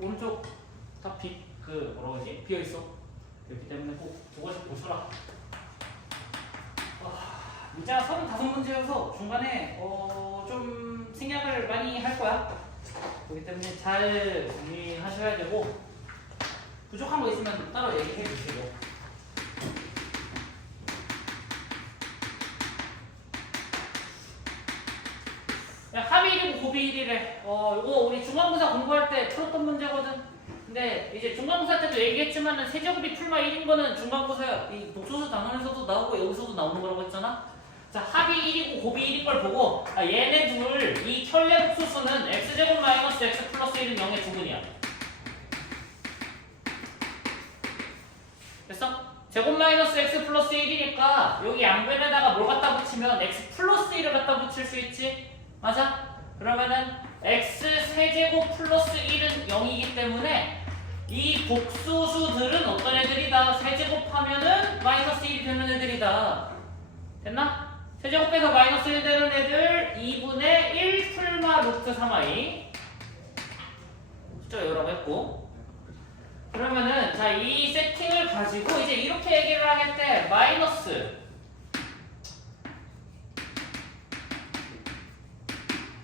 오른쪽 다 뭐라고 하지? 비어있어. 그렇기 때문에 꼭 두 번씩 보셔라. 문제가 35문제여서 중간에 좀 생략을 많이 할 거야. 그렇기 때문에 잘 정리하셔야 되고, 부족한 거 있으면 따로 얘기해 주시고. 합의 1이고 곱이 1이래. 이거 우리 중간고사 공부할 때 풀었던 문제거든. 근데 이제 중간고사 때도 얘기했지만은 세제곱이 풀마 1인 거는 중간고사 이 독소수 단원에서도 나오고 여기서도 나오는 거라고 했잖아. 자, 합이 1이고 곱이 1인 걸 보고 얘네 둘, 이 켤레 복수수는 x제곱 마이너스 x 플러스 1은 0의 두분이야. 됐어? 제곱 마이너스 x 플러스 1이니까 여기 양변에다가 뭘 갖다 붙이면 x 플러스 1을 갖다 붙일 수 있지? 맞아? 그러면은 x 세제곱 플러스 1은 0이기 때문에 이 복수수들은 어떤 애들이다? 세제곱하면은 마이너스 1이 되는 애들이다. 됐나? 세제곱 빼서 마이너스 1 되는 애들 2분의 1 풀마 루트 3i 숫자 외우라고 했고, 그러면은 자, 이 세팅을 가지고 이제 이렇게 얘기를 하겠대. 마이너스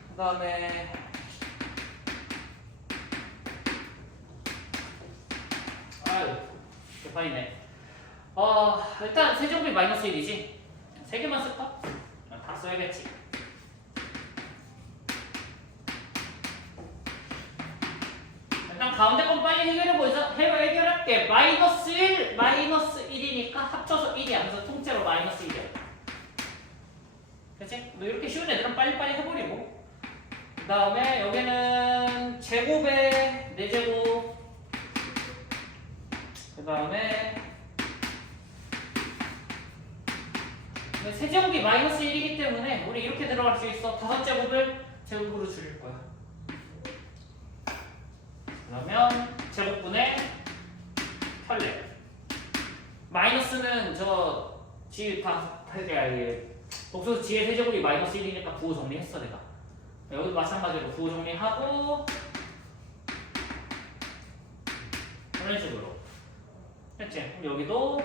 그 다음에 아유 개판이네. 일단 세제곱이 마이너스 1이지. 3개만 쓸까? 다 써야겠지. 일단 가운데 건 빨리 해결해보자. 해결할게. 마이너스 1, 마이너스 1이니까 합쳐서 1이 아니면서 통째로 마이너스 1이야. 그치? 너 이렇게 쉬운 애들은 빨리빨리 해버리고, 그 다음에 여기는 제곱에 4제곱, 그 다음에 세제곱이 마이너스 1이기 때문에 우리 이렇게 들어갈 수 있어. 5제곱을 제곱으로 줄일 거야. 그러면 제곱분의 켤레. 마이너스는 복수 지의 세제곱이 마이너스 1이니까 부호 정리했어 내가. 여기도 마찬가지로 부호 정리하고 이런 식으로 했지. 그럼 여기도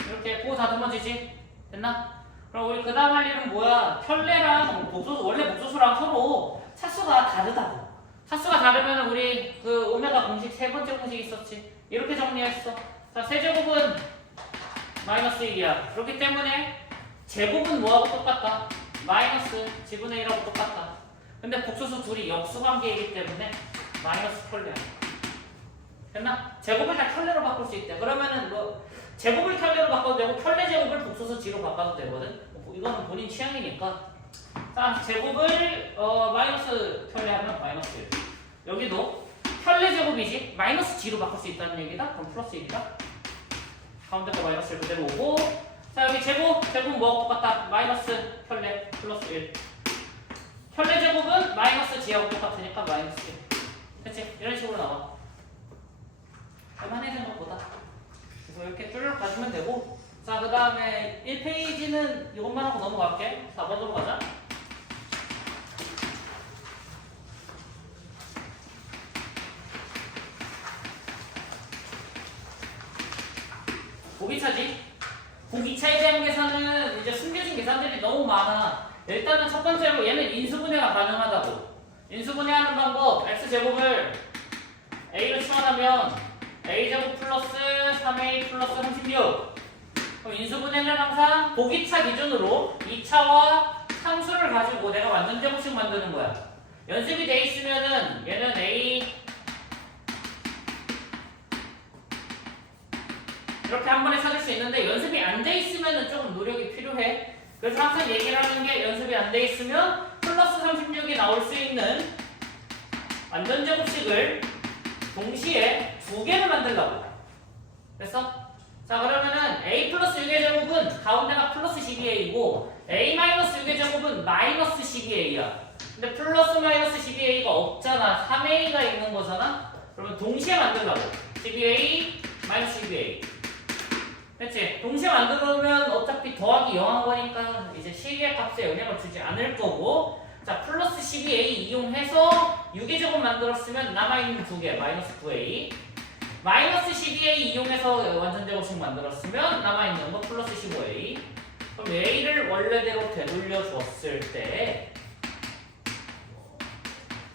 이렇게 부호 다듬어지지? 됐나? 그럼 우리 그 다음 할 일은 뭐야? 켤레랑 원래 복소수랑 서로 차수가 다르다고. 차수가 다르면 우리 그 오메가 공식 3번째 공식 있었지. 이렇게 정리했어. 자, 세제곱은 마이너스 1이야. 그렇기 때문에 제곱은 뭐하고 똑같다? 마이너스 지분의 1하고 똑같다. 근데 복소수 둘이 역수관계이기 때문에 마이너스 켤레야. 됐나? 제곱을 다 켤레로 바꿀 수 있대. 그러면은 제곱을 켤레로 바꿔도 되고 켤레 제곱을 복소수 G로 바꿔도 되거든. 이거는 본인 취향이니까. 자, 제곱을 마이너스 켤레 하면 마이너스 1. 여기도 켤레 제곱이지 마이너스 G로 바꿀 수 있다는 얘기다. 그럼 플러스 1이다. 가운데 거 마이너스 1 그대로 오고, 자, 여기 제곱은 뭐하고 똑같다? 마이너스 켤레 플러스 1. 켤레 제곱은 마이너스 G하고 똑같으니까 마이너스 1. 그치? 이런 식으로 나와. 할만해 생각보다. 그래서 이렇게 쭉 가시면 되고, 자, 그 다음에 1페이지는 이것만 하고 넘어갈게. 4번으로 가자. 보기차지? 보기차에 대한 계산은 이제 숨겨진 계산들이 너무 많아. 일단은 첫 번째로 얘는 인수분해가 가능하다고. 인수분해하는 방법, x제곱을 a로 치환하면 a제곱 플러스 3a 플러스 36. 그럼 인수분해는 항상 보기차 기준으로 2차와 상수를 가지고 내가 완전 제곱식 만드는 거야. 연습이 돼 있으면은 얘는 a 이렇게 한 번에 찾을 수 있는데, 연습이 안 돼 있으면은 조금 노력이 필요해. 그래서 항상 얘기를 하는 게, 연습이 안 돼 있으면 플러스 36이 나올 수 있는 완전 제곱식을 동시에 2개를 만들라고. 됐어? 자, 그러면은 a 플러스 6의 제곱은 가운데가 플러스 12a이고 a 마이너스 6의 제곱은 마이너스 12a야. 근데 플러스 마이너스 12a가 없잖아. 3a가 있는 거잖아. 그러면 동시에 만들라고. 12a 마이너스 12a. 그렇지? 동시에 만들어놓으면 어차피 더하기 0한 거니까 이제 시계 값에 영향을 주지 않을 거고 자 플러스 12a 이용해서 6의 제곱 만들었으면 남아있는 두 개 마이너스 9a 마이너스 12a 이용해서 완전 제곱식 만들었으면 남아있는 거 플러스 15a 그럼 a를 원래대로 되돌려 줬을 때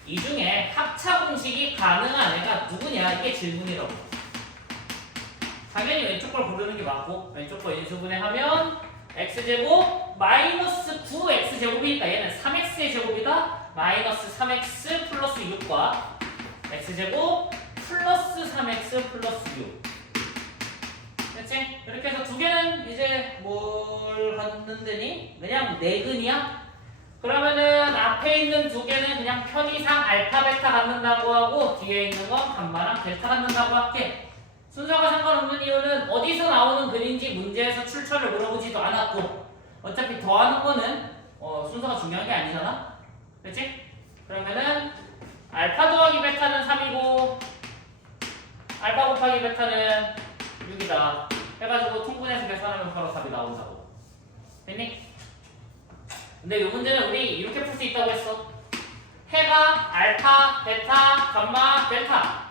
이 중에 합차 공식이 가능한 애가 누구냐 이게 질문이라고 당연히 왼쪽 걸 고르는 게 맞고 왼쪽 걸 인수분해하면 x제곱 마이너스 9x제곱이니까 얘는 3x의 제곱이다 마이너스 3x 플러스 6과 x제곱 플러스 3x 플러스 6 그렇지? 이렇게 해서 두 개는 이제 뭘 갖는 데니? 그냥 내근이야? 그러면은 앞에 있는 두 개는 그냥 편의상 알파 베타 갖는다고 하고 뒤에 있는 건 감마랑 델타 갖는다고 할게 순서가 상관없는 이유는 어디서 나오는 글인지 문제에서 출처를 물어보지도 않았고 어차피 더하는 거는 순서가 중요한 게 아니잖아? 그렇지? 그러면은 알파 더하기 베타는 3이고 알파 곱하기 베타는 6이다 해가지고 통분해서 계산하면 바로 답이 나온다고 됐니? 근데 이 문제는 우리 이렇게 풀 수 있다고 했어 해가 알파, 베타, 감마, 델타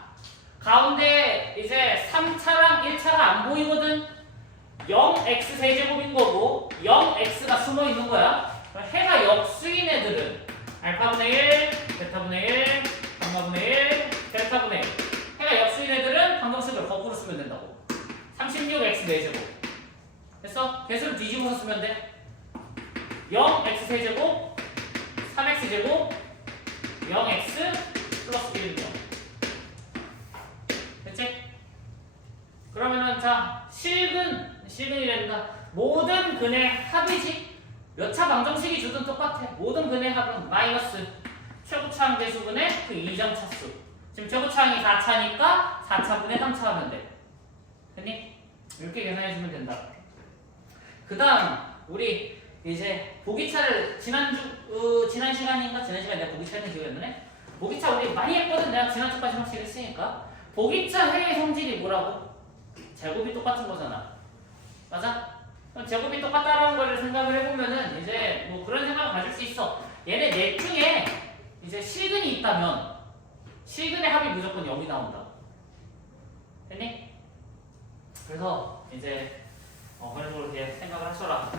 가운데 이제 3차랑 1차가 안 보이거든 0x 세제곱인 거고 0x가 숨어 있는 거야 해가 역수인 애들은 알파분의 1, 베타분의 1, 감마분의 1, 델타분의 1 해가 역수인 애들은 방정식을 거꾸로 쓰면 된다고 36x 4제곱 됐어? 개수를 뒤집어서 쓰면 돼 0x 세제곱 3x 제곱 0x 플러스 1이죠 됐지? 그러면은 자 실근이란다 모든 근의 합이지 몇 차 방정식이 주든 똑같아 모든 근의 합은 마이너스 최고차항 대수분의 그 이정 차수 지금 최고차항이 4차니까 4차분의 3차 하면 돼 됐니? 이렇게 계산해주면 된다 그 다음 우리 이제 보기차를 지난 시간인가? 지난 시간에 내가 보기차 했는 기억이 안 나네? 보기차 우리 많이 했거든 내가 지난주까지 확실히 했으니까 보기차 해의 성질이 뭐라고? 제곱이 똑같은 거잖아 맞아? 그럼 제곱이 똑같다라는 걸 생각을 해보면은 이제 뭐 그런 생각을 가질 수 있어 얘네 넷 중에 이제 실근이 있다면 실근의 합이 무조건 0이 나온다 됐니? 그래서 이제 그런 식으로 이렇게 생각을 하셔라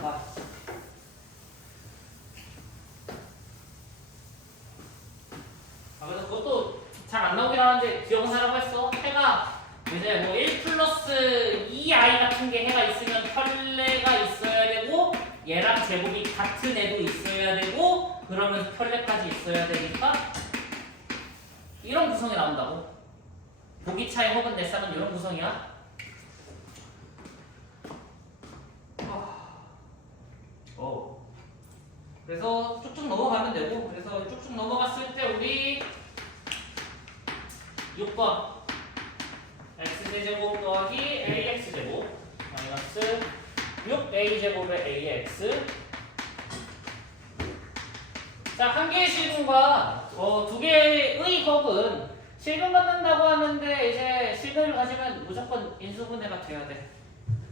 그래서 그것도 잘 안 나오긴 하는데 기억나라고 했어. 해가 이제 뭐 1 플러스 2i 같은 게 해가 있으면 편례가 있어야 되고 얘랑 제곱이 같은 애도 있어야 되고 그러면서 편례까지 있어야 되니까 이런 구성이 나온다고. 보기차의 혹은 내 쌍은 이런 구성이야. 그래서 쭉쭉 넘어가면 되고 그래서 쭉쭉 넘어갔을 때 우리 6번 x제곱 더하기 ax제곱 마이너스 6a제곱의 ax 자, 한 개의 실근과 두 개의 합은 실근 갖는다고 하는데 이제 실근을 가지면 무조건 인수분해가 돼야 돼.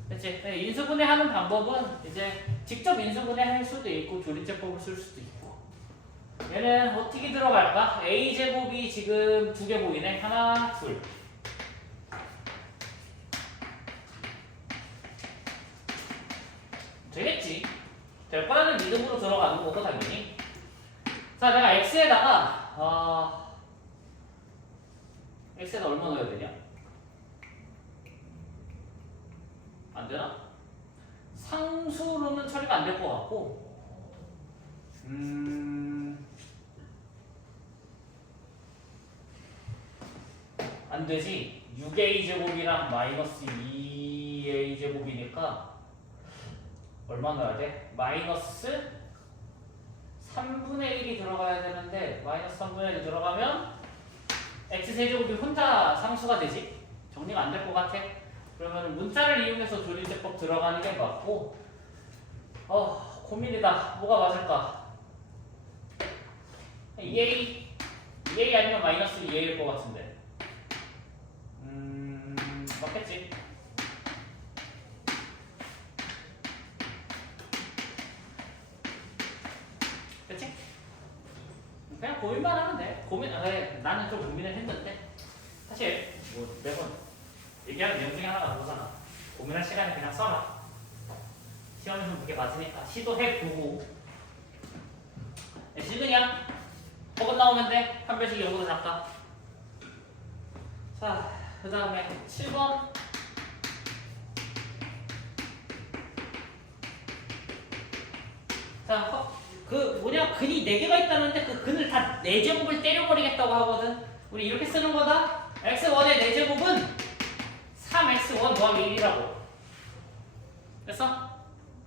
그치? 인수분해하는 방법은 이제 직접 인수분해할 수도 있고 조리제법을 쓸 수도 있고 얘는 어떻게 들어갈까? a제곱이 지금 두 개 보이네. 하나, 둘. 되겠지. 될 거라는 믿음으로 들어가는 거고 당연히. 자, 내가 x에다가 x에다 얼마 넣어야 되냐? 안 되나? 상수로는 처리가 안 될 것 같고 안 되지. 6a 제곱이랑 마이너스 2a 제곱이니까 얼마 넣어야 돼? 마이너스 3분의 1이 들어가야 되는데 마이너스 3분의 1이 들어가면 x세제곱이 혼자 상수가 되지? 정리가 안 될 것 같아. 그러면 문자를 이용해서 조리제법 들어가는 게 맞고 고민이다. 뭐가 맞을까? 2a 아니면 마이너스 2a일 것 같은데 맞겠지? 고민만 하면 돼. 나는 좀 고민을 했는데 사실 뭐 매번 얘기하는 내용 중에 하나가 그거잖아. 고민할 시간에 그냥 써라. 시험에서 그게 맞으니까 시도해보고 그냥 버건 나오면 돼. 판별식 역으로 잡다. 자, 그 다음에 7번. 자, 근이 4개가 있다는데 그 근을 다 4제곱을 때려버리겠다고 하거든. 우리 이렇게 쓰는 거다. x1의 4제곱은 3x1 더하기 1이라고. 됐어?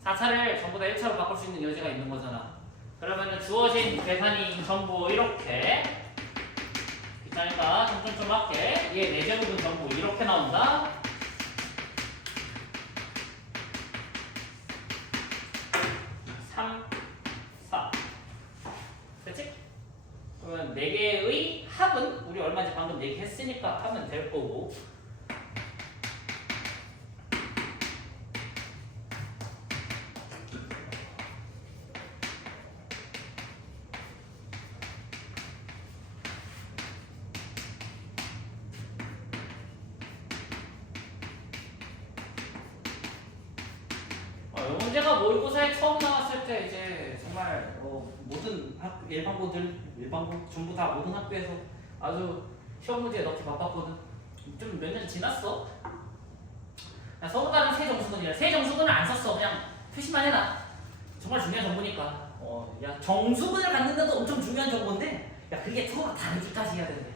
4차를 전부 다 1차로 바꿀 수 있는 여지가 있는 거잖아. 그러면은 주어진 계산이 전부 이렇게 귀찮으니까 좀 할게. 얘 4제곱은 전부 이렇게 나온다. 3, 4 됐지? 그러면 4개의 합은 우리 얼마인지 방금 얘기했으니까 하면 될 거고 이 문제가 모의고사에 처음 나왔을 때 이제 정말 모든 일반고 전부 다 모든 학교에서 아주 시험 문제에 넣기 바빴거든. 좀 몇 년 지났어. 서로 다른 세 정수근이라 세 정수근을 안 썼어. 그냥 표시만 해놔. 정말 중요한 정보니까. 야 정수근을 갖는다도 엄청 중요한 정보인데 야 그게 서로 다르기까지 해야 되는데.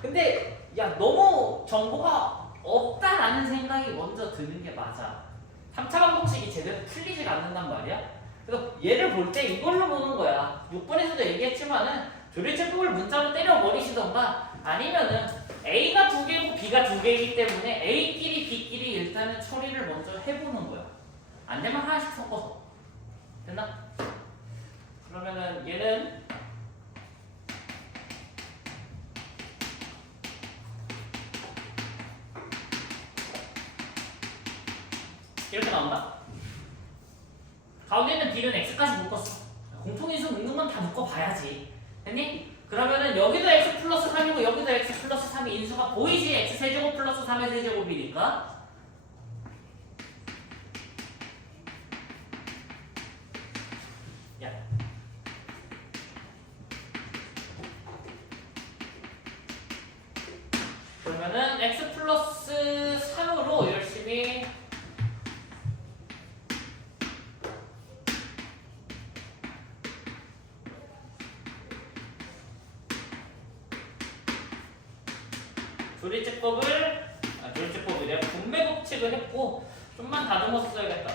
근데 야 너무 정보가 없다라는 생각이 먼저 드는 게 맞아. 3차 방정식이 제대로 풀리지가 않는단 말이야. 그래서 얘를 볼 때 이걸로 보는 거야. 6번에서도 얘기했지만은 조리제법을 문자로 때려버리시던가 아니면은 A가 2개고 B가 2개이기 때문에 A끼리 B끼리 일단은 처리를 먼저 해보는 거야. 안 되면 하나씩 섞어서. 됐나? 그러면은 얘는 이렇게 나온다. 가운데 있는 B는 X까지 묶었어. 공통인수 묶는 건 다 묶어봐야지. 됐니? 그러면은 여기도 X 플러스 3이고 여기도 X 플러스 3이 인수가 보이지? X 세제곱 플러스 3의 세제곱이니까. 야. 그러면은 X 플러스 3으로 열심히 조리제법이래. 분배 법칙을 했고 좀만 다듬어서 써야겠다.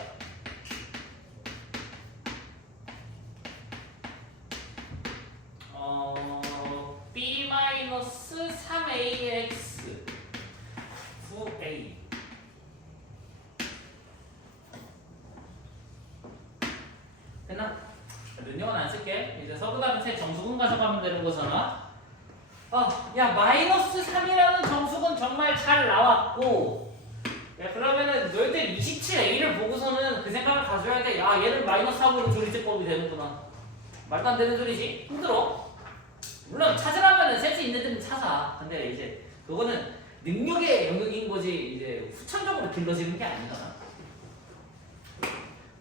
B-3ax 9a 됐나? 능력은 안 쓸게. 이제 서로 다른 세 정수근 가져가면 되는 거잖아. 야 마이너스 3이라는 정수근 정말 잘 나왔고 야 그러면은 너희들 27a를 보고서는 그 생각을 가져야 돼. 야 얘는 마이너스 3으로 조리제법이 되는구나. 말도 안 되는 소리지? 힘들어. 물론 찾으라면은 센스 있는 데는 찾아. 근데 이제 그거는 능력의 영역인 거지 이제 후천적으로 길러지는 게 아니잖아.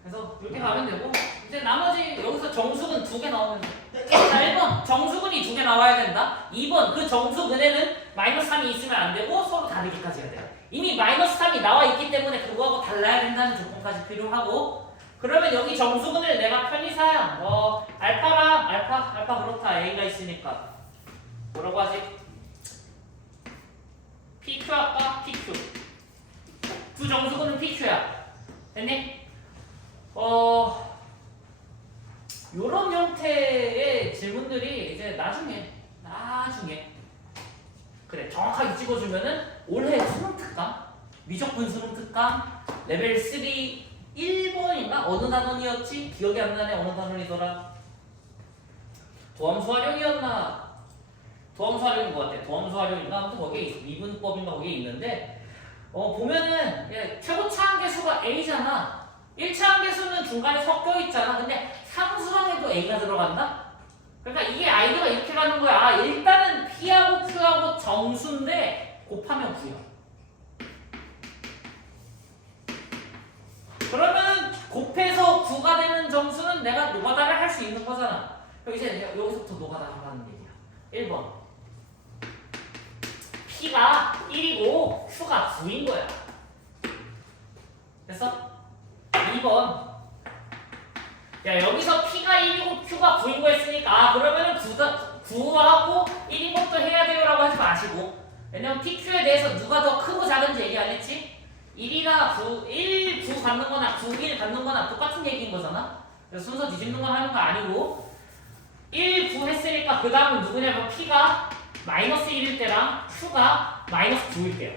그래서 이렇게 가면 되고 이제 나머지 여기서 정수근 2개 나오면 돼. 자 1번 정수근이 2개 나와야 된다. 2번 그 정수근에는 마이너스 3이 있으면 안 되고 서로 다르기까지 해야 돼. 이미 마이너스 3이 나와 있기 때문에 그거하고 달라야 된다는 조건까지 필요하고 그러면 여기 정수근을 내가 편의상 알파랑 알파 그렇다 A가 있으니까 뭐라고 하지? PQ 할까? PQ 두 정수근은 PQ야. 됐니? 요런 형태의 질문들이 이제 나중에 그래 정확하게 찍어주면은 올해 수능 특강 미적분 수능 특강 레벨 3 1번인가? 어느 단원이었지? 기억이 안 나네. 어느 단원이더라? 도함수 활용이었나? 도함수 활용인 것 같아. 도함수 활용인가? 아무튼 거기에 미분법인가 거기에 있는데 보면은 최고차 함계수가 A잖아. 1차 함계수는 중간에 섞여 있잖아. 근데 상수항에도 A가 들어간다? 그러니까 이게 아이디어가 이렇게 가는 거야. 아, 일단은 P하고 Q하고 정수인데 곱하면 9야. 그러면 곱해서 9가 되는 정수는 내가 노가다를 할 수 있는 거잖아. 그럼 이제 여기서부터 노가다 하라는 얘기야. 1번. P가 1이고 Q가 9인 거야. 됐어? 2번. 야, 여기서 P가 1이고 Q가 9인 거 했으니까 그러면은 9하고 1인 것도 해야 돼요라고 하지 마시고, 왜냐면 PQ에 대해서 누가 더 크고 작은지 얘기 안 했지? 1이가 9, 1, 9 갖는 거나 9, 1 갖는 거나 똑같은 얘기인 거잖아? 그래서 순서 뒤집는 건 하는 거 아니고 1, 9 했으니까 그 다음은 누구냐면 P가 마이너스 1일 때랑 Q가 마이너스 9일 때요.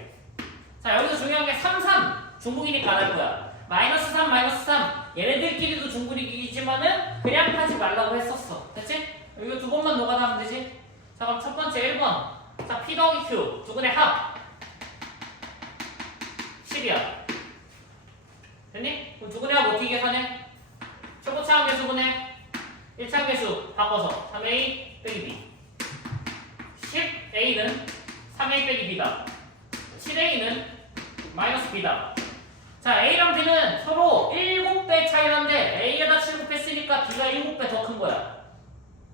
자, 여기서 중요한 게 3, 3 중국이니까 안 할 거야. 마이너스 3, 마이너스 3 얘네들끼리도 중국이지만은 그냥 하지 말라고 했었어. 됐지? 이거 두 번만 노가다 하면 되지? 자, 그럼 첫 번째 1번. 자, P 더하기 Q 두근의 합 10이야. 됐니? 그럼 두근의 합 어떻게 계산해? 초고차항 계수 분해 1차항 계수 바꿔서 3A 빼기 B 10A는 3A 빼기 B다. 7A는 마이너스 B다. 자, A랑 B는 서로 7배 차이 나는데 A에다 7곱 했으니까 B가 7배 더 큰 거야.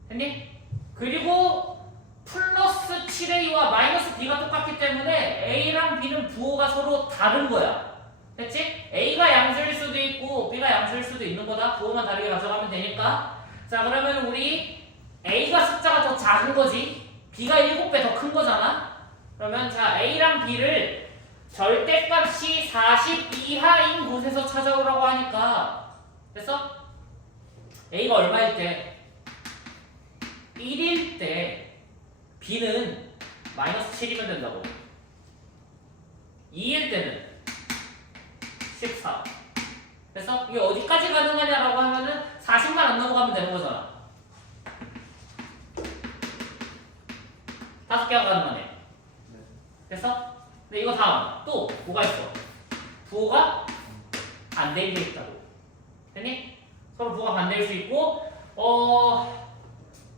됐니? 그리고 플러스 7A와 마이너스 B가 똑같기 때문에 A랑 B는 부호가 서로 다른 거야. 됐지? A가 양수일 수도 있고 B가 양수일 수도 있는 거다. 부호만 다르게 가져가면 되니까. 자, 그러면 우리 A가 숫자가 더 작은 거지, B가 7배 더 큰 거잖아. 그러면 자, A랑 B를 절대값이 40 이하인 곳에서 찾아오라고 하니까, 됐어? A가 얼마일 때? 1일 때 B는 마이너스 7이면 된다고. 2일 때는 14. 그래서 이게 어디까지 가능하냐라고 하면은 40만 안 넘어가면 되는 거잖아. 5개가 가능하네. 됐어? 근데 이거 다음 또 뭐가 있어? 부호가 반대일 수 있다고. 됐니? 서로 부호가 반대일 수 있고,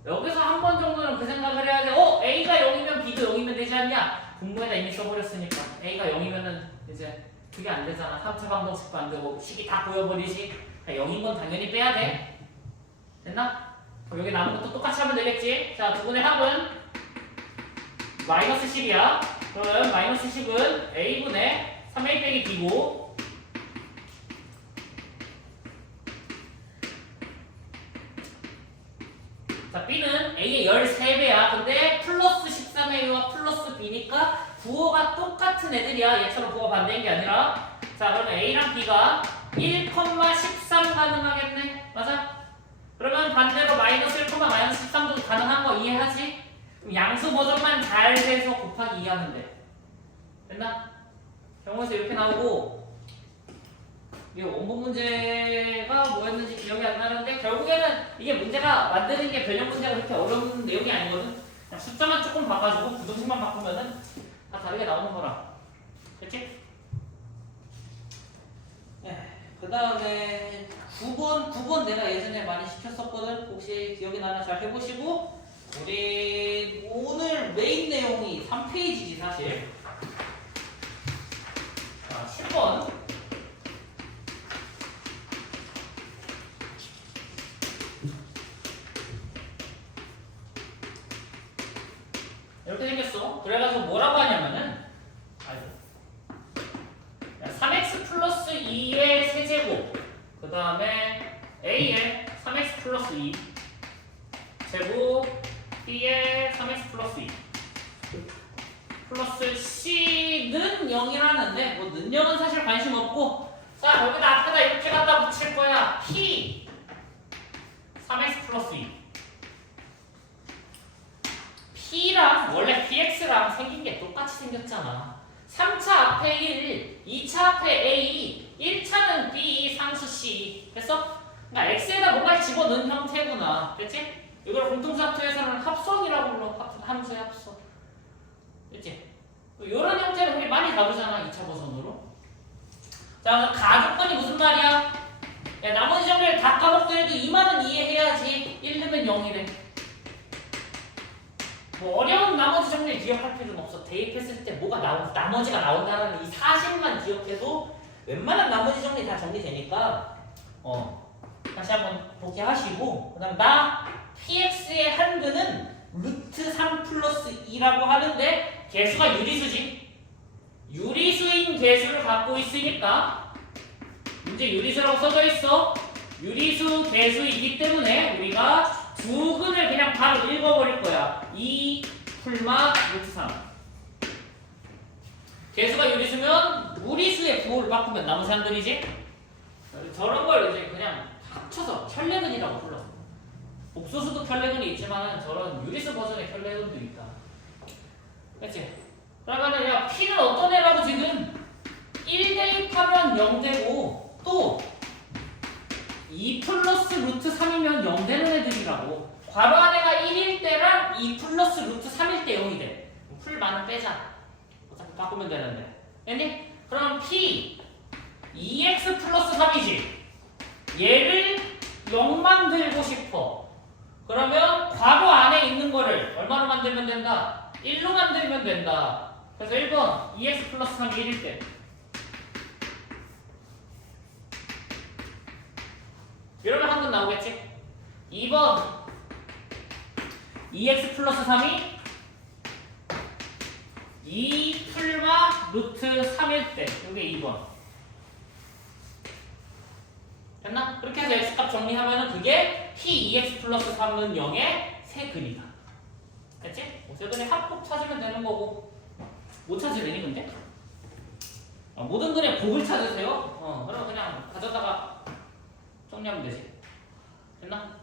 여기서 한 번 정도는 그 생각을 해야 돼. A가 0이면 B도 0이면 되지 않냐? 분모에다 이미 써버렸으니까 A가 0이면은 이제 그게 안 되잖아. 3차 방정식도 안 되고 식이 다 보여버리지. 0인 건 당연히 빼야 돼. 됐나? 그럼 여기 남은 것도 똑같이 하면 되겠지? 자, 두 분의 합은 마이너스 10이야. 그러면 마이너스 10은 A분의 3A 빼기 B고, 자, B는 A의 13배야. 근데 플러스 13A와 플러스 B니까 부호가 똑같은 애들이야. 얘처럼 부호가 반대인 게 아니라. 자, 그러면 A랑 B가 1,13 가능하겠네. 맞아? 그러면 반대로 마이너스 1, 마이너스 13도 가능한 거 이해하지? 그럼 양수 버전만 잘 돼서 곱하기 2 하면 돼. 됐나? 경우에서 이렇게 나오고, 이 원본 문제가 뭐였는지 기억이 안 나는데 결국에는 이게 문제가 만드는 게 변형 문제가 그렇게 어려운 내용이 아니거든. 그냥 숫자만 조금 바꿔주고 부등식만 바꾸면은 다 다르게 나오는 거라. 됐지? 그 다음에 9번 내가 예전에 많이 시켰었거든. 혹시 기억이 나나 잘 해보시고, 우리 오늘 메인 내용이 3페이지지 사실. 자, 10번. 이렇게 생겼어. 그래가지고 뭐라고 하냐면은 3x 플러스 2의 세제곱, 그 다음에 a의 3x 플러스 2 제곱 b의 3x 플러스 2 플러스 c는 0이라는데 뭐 는 0은 사실 관심 없고, 자, 여기다 앞에다 이렇게 갖다 붙일 거야. p 3x 플러스 2 P랑 원래 PX랑 생긴 게 똑같이 생겼잖아. 3차 앞에 1, 2차 앞에 A, 1차는 B, 상수 C. 됐어? 그러니까 X에다 뭔가를 집어넣은 형태구나. 됐지? 이걸 공통사투에서는 합성이라고 불러. 함수의 합성. 됐지? 이런 형태를 우리 많이 다루잖아. 2차 버전으로. 자, 가족권이 무슨 말이야? 야, 나머지 정리를 다 까먹더라도 2만은 이해해야지. 1 넣으면 0이래. 뭐 어려운 나머지 정리 기억할 필요는 없어. 대입했을 때 뭐가 나머지가 나온다는 이 사실만 기억해도 웬만한 나머지 정리 다 정리되니까 다시 한번 보기 하시고, 그 다음 나 px의 한근은 루트 3 플러스 2라고 하는데 개수가 유리수지. 유리수인 개수를 갖고 있으니까 문제 유리수라고 써져 있어. 유리수 개수이기 때문에 우리가 두 근을 그냥 바로 읽어버릴 거야. 2 풀마 루트 3. 개수가 유리수면 무리수의 부호를 바꾸면 나머지 한근이지. 저런 걸 이제 그냥 합쳐서 켤레근이라고 불렀어. 복소수도 켤레근이 있지만 저런 유리수 버전의 켤레근도 있다. 그렇지? 그러면은 야 P는 어떤 애라고 지금 1 대입하면 0 되고 또 2 플러스 루트 3이면 0 되는 애들이라고. 괄호 안에가 1일 때랑 2 플러스 루트 3일 때 0이 돼. 풀만은 빼자. 어차피 바꾸면 되는데. 됐니? 그럼 P 2x 플러스 3이지. 얘를 0 만들고 싶어. 그러면 괄호 안에 있는 거를 얼마로 만들면 된다? 1로 만들면 된다. 그래서 1번 2x 플러스 3이 1일 때. 이러면 한근 나오겠지? 2번 2x 플러스 3이 2 풀마 루트 3일 때. 이게 2번. 됐나? 그렇게 해서 x값 정리하면은 그게 p2x 플러스 3은 0의 세 근이다. 됐지? 세 근의 합곡 찾으면 되는 거고. 못 찾으려니 근데? 모든 근의 곱을 찾으세요. 그럼 그냥 가져다가 정리하면 되지. 됐나?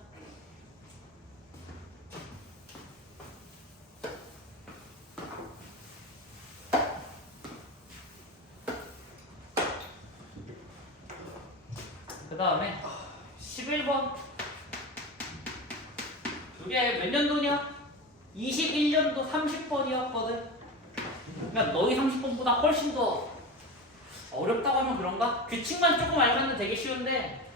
그 다음에 11번. 그게 몇 년도냐? 21년도 30번이었거든. 그러니까 너희 30번보다 훨씬 더 어렵다고 하면 그런가? 규칙만 조금 알면 되게 쉬운데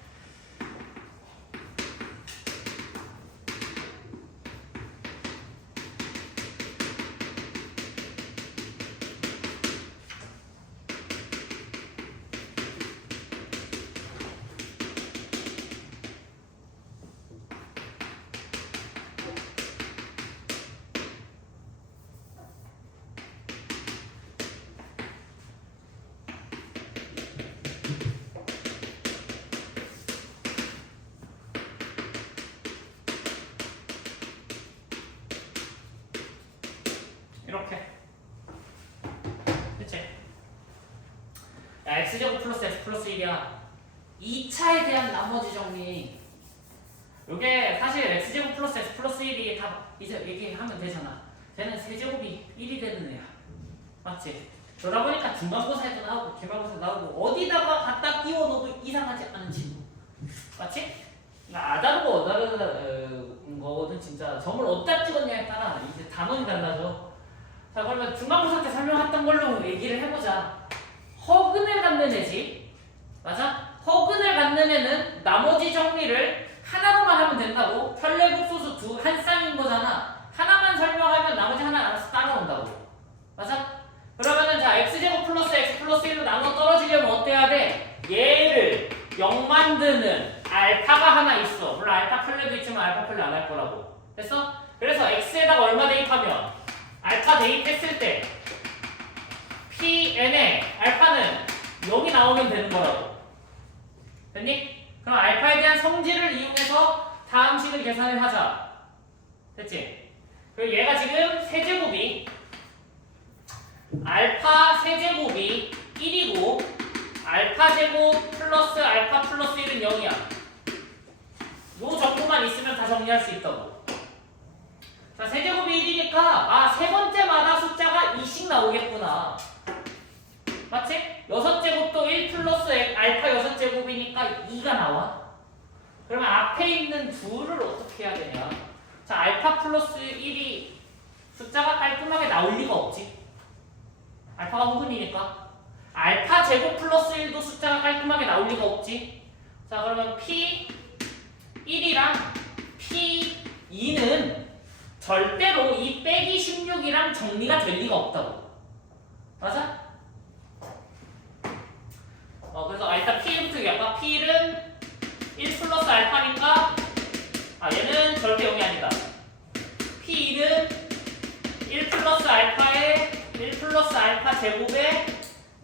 이렇게. 그치? 야, x제곱 플러스 x 플러스 1이야. 2차에 대한 나머지 정리. 요게 사실 x제곱 플러스 x 플러스 1이 다 이제 얘기하면 되잖아. 쟤는 세제곱이 1이 되는 애야. 맞지? 그러다 보니까 중간고사에도 나오고 기말고사에도 나오고 어디다가 갖다 끼워 넣어도 이상하지 않은 친구. 맞지? 아다르고 어다르는 거거든. 진짜 점을 어디다 찍었냐에 따라 이제 단원이 달라져. 자, 그러면 중간고사 때 설명했던 걸로 얘기를 해보자. 허근을 갖는 애지. 맞아? 허근을 갖는 애는 나머지 정리를 하나로만 하면 된다고. 편례복소수 한 쌍인 거잖아. 하나만 설명하면 나머지 하나 알아서 따라온다고. 맞아? 그러면은 자, x제곱 플러스 x 플러스 1로 나눠 떨어지려면 어때야 돼? 얘를 0 만드는 알파가 하나 있어. 물론 알파 편례도 있지만 알파 편례 안 할 거라고. 됐어? 그래서 x에다가 얼마 대입하면 알파 대입했을 때 Pn의 알파는 0이 나오면 되는 거라고. 됐니? 그럼 알파에 대한 성질을 이용해서 다음 식을 계산을 하자. 됐지? 그리고 얘가 지금 세제곱이 알파 세제곱이 1이고 알파 제곱 플러스 알파 플러스 1은 0이야. 요 정도만 있으면 다 정리할 수 있다고. 자, 세제곱이 1이니까 세 번째마다 숫자가 2씩 나오겠구나. 맞지? 6제곱도 1 플러스 알파 6제곱이니까 2가 나와. 그러면 앞에 있는 둘을 어떻게 해야 되냐? 자, 알파 플러스 1이 숫자가 깔끔하게 나올 리가 없지. 알파가 호근이니까. 알파 제곱 플러스 1도 숫자가 깔끔하게 나올 리가 없지. 자, 그러면 P1이랑 P2는 절대로 이 빼기 16이랑 정리가 될 리가 없다고. 맞아? 그래서 일단 P부터 얘기할까? P는 1 플러스 알파니까 얘는 절대 0이 아니다. P1은 1 플러스 알파에 1 플러스 알파 제곱에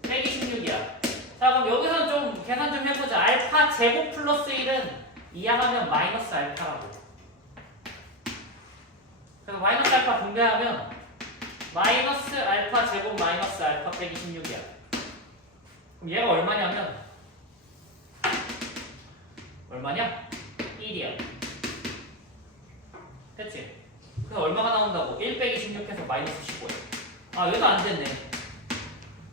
빼기 16이야. 자, 그럼 여기서는 좀 계산 좀 해보자. 알파 제곱 플러스 1은 이항하면 마이너스 알파라고. 그래서 마이너스 알파 분배하면 마이너스 알파 제곱 마이너스 알파 빼기 16이야. 그럼 얘가 얼마냐면 얼마냐? 1이야. 됐지? 그래서 얼마가 나온다고? 1 빼기 16해서 마이너스 15야. 얘도 안 됐네.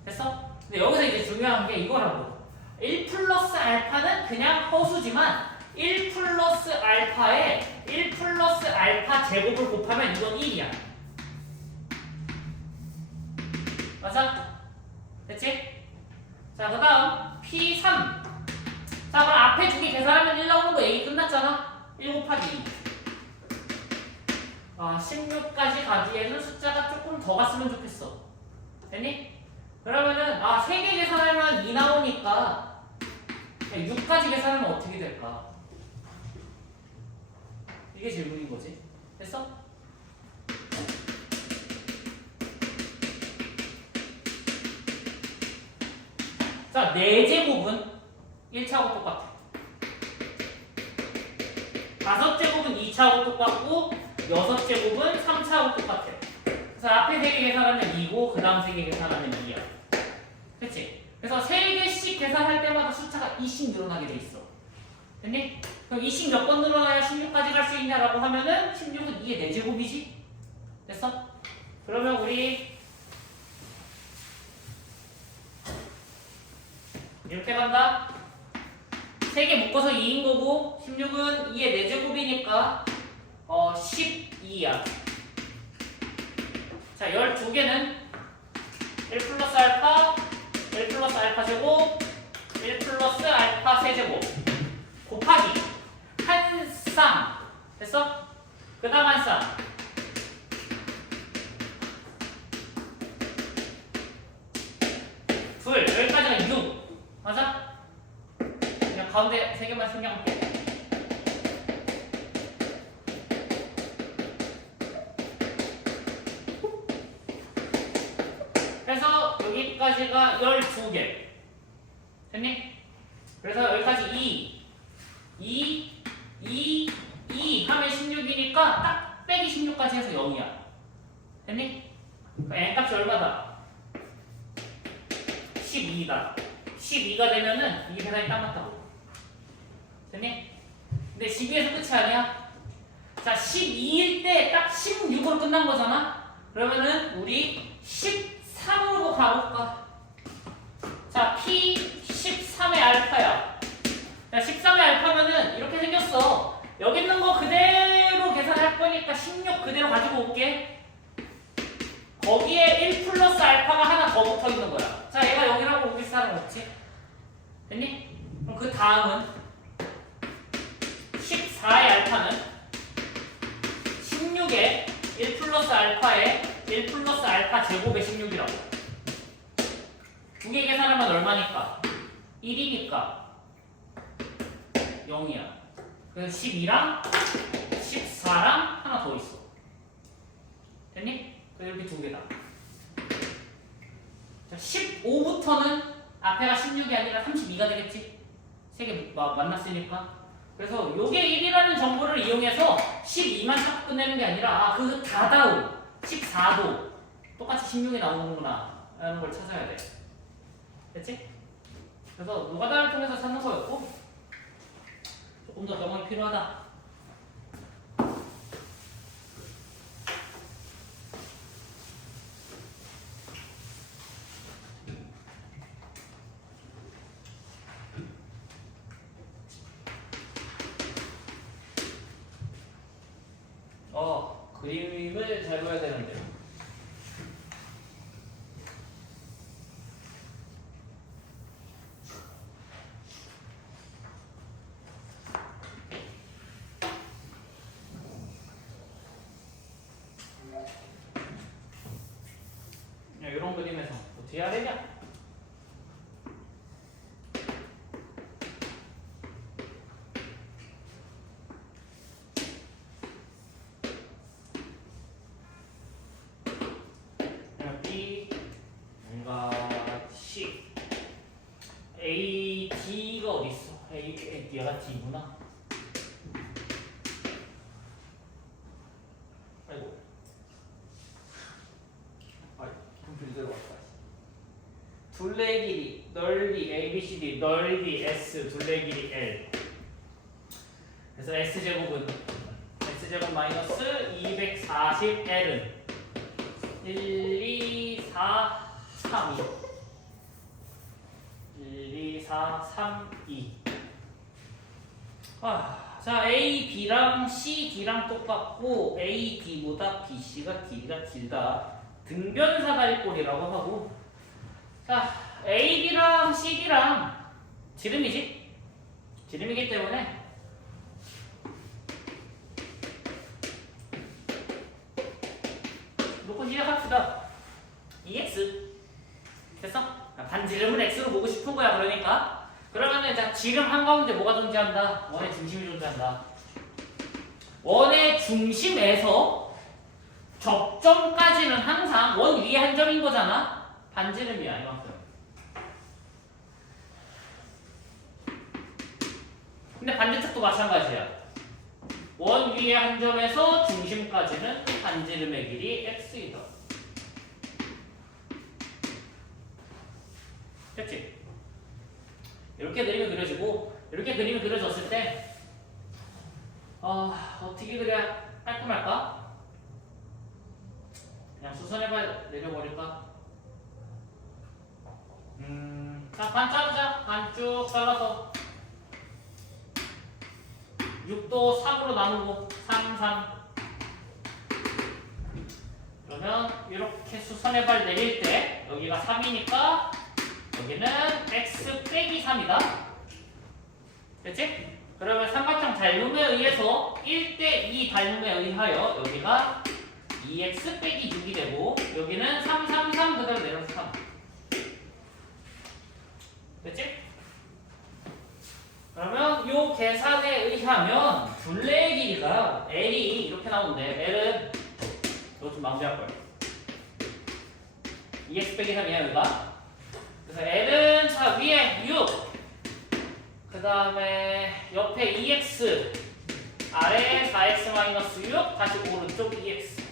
됐어? 근데 여기서 이제 중요한 게 이거라고. 1 플러스 알파는 그냥 허수지만 1 플러스 알파에 1 플러스 알파 제곱을 곱하면 이건 1이야. 맞아? 됐지? 자, 그 다음 P3. 자, 그럼 앞에 두 개 계산하면 1 나오는 거 얘기 끝났잖아? 1 곱하기 2. 16까지 가기에는 숫자가 조금 더 갔으면 좋겠어. 됐니? 그러면은 3개 계산하면 2 나오니까 6까지 계산하면 어떻게 될까? 이게 질문인 거지. 됐어? 자, 4제곱은 1차하고 똑같아. 5제곱은 2차하고 똑같고 6제곱은 3차하고 똑같아. 그래서 앞에 3개 계산하면 2고 그 다음 3개 계산하면 2야. 그치? 그래서 3개씩 계산할 때마다 숫자가 2씩 늘어나게 돼 있어. 됐니? 그럼 2씩 몇 번 늘어나야 16까지 갈 수 있냐라고 하면은 16은 2의 4제곱이지? 됐어? 그러면 우리 이렇게 간다. 3개 묶어서 2인 거고 16은 2의 4제곱이니까 12야. 자, 12개는 1 플러스 알파 1 플러스 알파 제곱 1 플러스 알파 세제곱 곱하기 한 쌍. 됐어? 그 다음 한 쌍. 둘. 여기까지가 6. 맞아? 그냥 가운데 3개만 신경할게. 그래서 여기까지가 12개. 됐니? 그래서 여기까지 2 하면 16이니까 딱 빼기 16까지 해서 0이야. 됐니? n값이 얼마다? 12다. 12가 되면은 이게 계산이 딱 맞다고. 됐니? 근데 12에서 끝이 아니야. 자, 12일 때 딱 16으로 끝난 거잖아? 그러면은 우리 13으로 가볼까? 자, P 13의 알파야. 자, 13의 알파면은 이렇게 생겼어. 여기 있는 거 그대로 계산할 거니까 16 그대로 가지고 올게. 거기에 1 플러스 알파가 하나 더 붙어 있는 거야. 자, 얘가 0이라고 옮길 사람 없지? 됐니? 그럼 그 다음은 14의 알파는 16에 1 플러스 알파에 1 플러스 알파 제곱의 16이라고. 두 개 계산하면 얼마니까? 1이니까 0이야. 그래서 12랑 14랑 하나 더 있어. 됐니? 이렇게 두 개다. 자, 15부터는 앞에가 16이 아니라 32가 되겠지? 세 개 만났으니까. 그래서 요게 1이라는 정보를 이용해서 12만 찾고 끝내는 게 아니라 그 다다음 14도 똑같이 16이 나오는구나 라는 걸 찾아야 돼. 됐지? 그래서 노가다를 통해서 찾는 거였고 조금 더 경험이 필요하다. 그림을 잘 봐야 되는데. 이런 그림에서 어떻게 해야 되냐? B 뭔가 C A D가 어디 있어? 얘가 D구나. 아이고. 빌드로 왔다. 둘레 길이, 넓이 ABCD, 넓이 S, 둘레 길이 L. 그래서 S제곱은 S제곱 마이너스 240L은 1, 2, 4, 3, 2 1, 2, 4, 3, 2 자, A, B랑 C, D랑 똑같고 A, D보다 B, C가 길이가 길다. 등변사다리 꼴이라고 하고, 자, A, B랑 C, D랑 지름이지? 지름이기 때문에 놓고 시작합시다. EX 됐어? 반지름을 X로 보고 싶은 거야. 그러니까 그러면은 자, 지름 한가운데 뭐가 존재한다? 원의 중심이 존재한다. 원의 중심에서 접점까지는 항상 원 위에 한 점인 거잖아. 반지름이야 이만큼. 근데 반대쪽도 마찬가지야. 원 위에 한 점에서 중심까지는 반지름의 길이 x이다. 됐지? 이렇게 그림이 그려지고, 이렇게 그림이 그려졌을 때 어떻게 그려야 깔끔할까? 그냥 수선해봐 내려버릴까? 자, 반 자르자. 반 쭉 잘라서 6도 3으로 나누고 3, 3. 그러면 이렇게 수선해발 내릴 때 여기가 3이니까 여기는 x 빼기 3이다. 됐지? 그러면 삼각형 닮음에 의해서 1대2 닮음에 의하여 여기가 2x 빼기 6이 되고 여기는 3, 3, 3 그대로 내려서 3. 됐지? 그러면 요 계산에 의하면 둘레의 길이가 L이 이렇게 나오는데 L은 이거 좀 마무리할 거예요. 2x 빼기 3이야 여기가. 그래서 L은 자 위에 6, 그 다음에 옆에 2x, 아래 4x 마이너스 6, 다시 오른쪽 2x.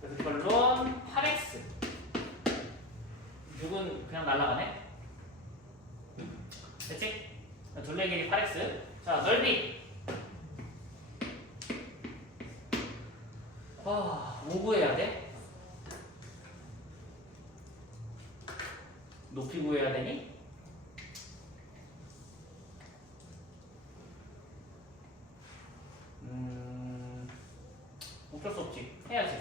그래서 결론 8x. 6은 그냥 날아가네. 됐지? 둘레 길이 8x. 자, 넓이. 뭐 구해야 돼? 높이 구해야 되니? 어쩔 수 없지. 해야지.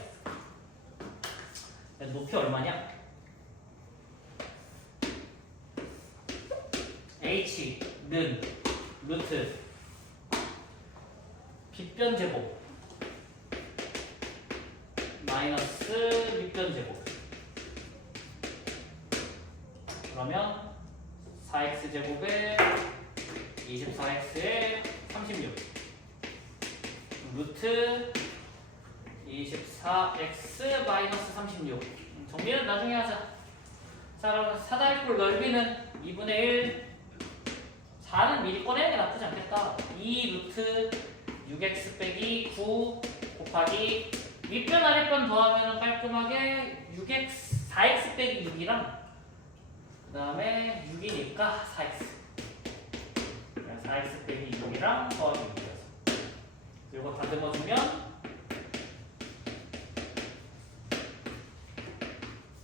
높이 얼마냐? h는 루트 빗변 제곱 마이너스 밑변 제곱. 그러면 4x 제곱에 24x에 36 루트 24x 마이너스 36. 정리는 나중에 하자. 자, 그럼 사다리꼴 넓이는 2분의 1. 4는 미리 꺼내는 게 나쁘지 않겠다. 2 루트 6x 빼기 9 곱하기 윗변 아랫변 더하면 깔끔하게 6x 4x 빼기 6이랑 그 다음에 6이니까 4x 4x 빼기 6이랑 더하기 6이어서 이거 다듬어주면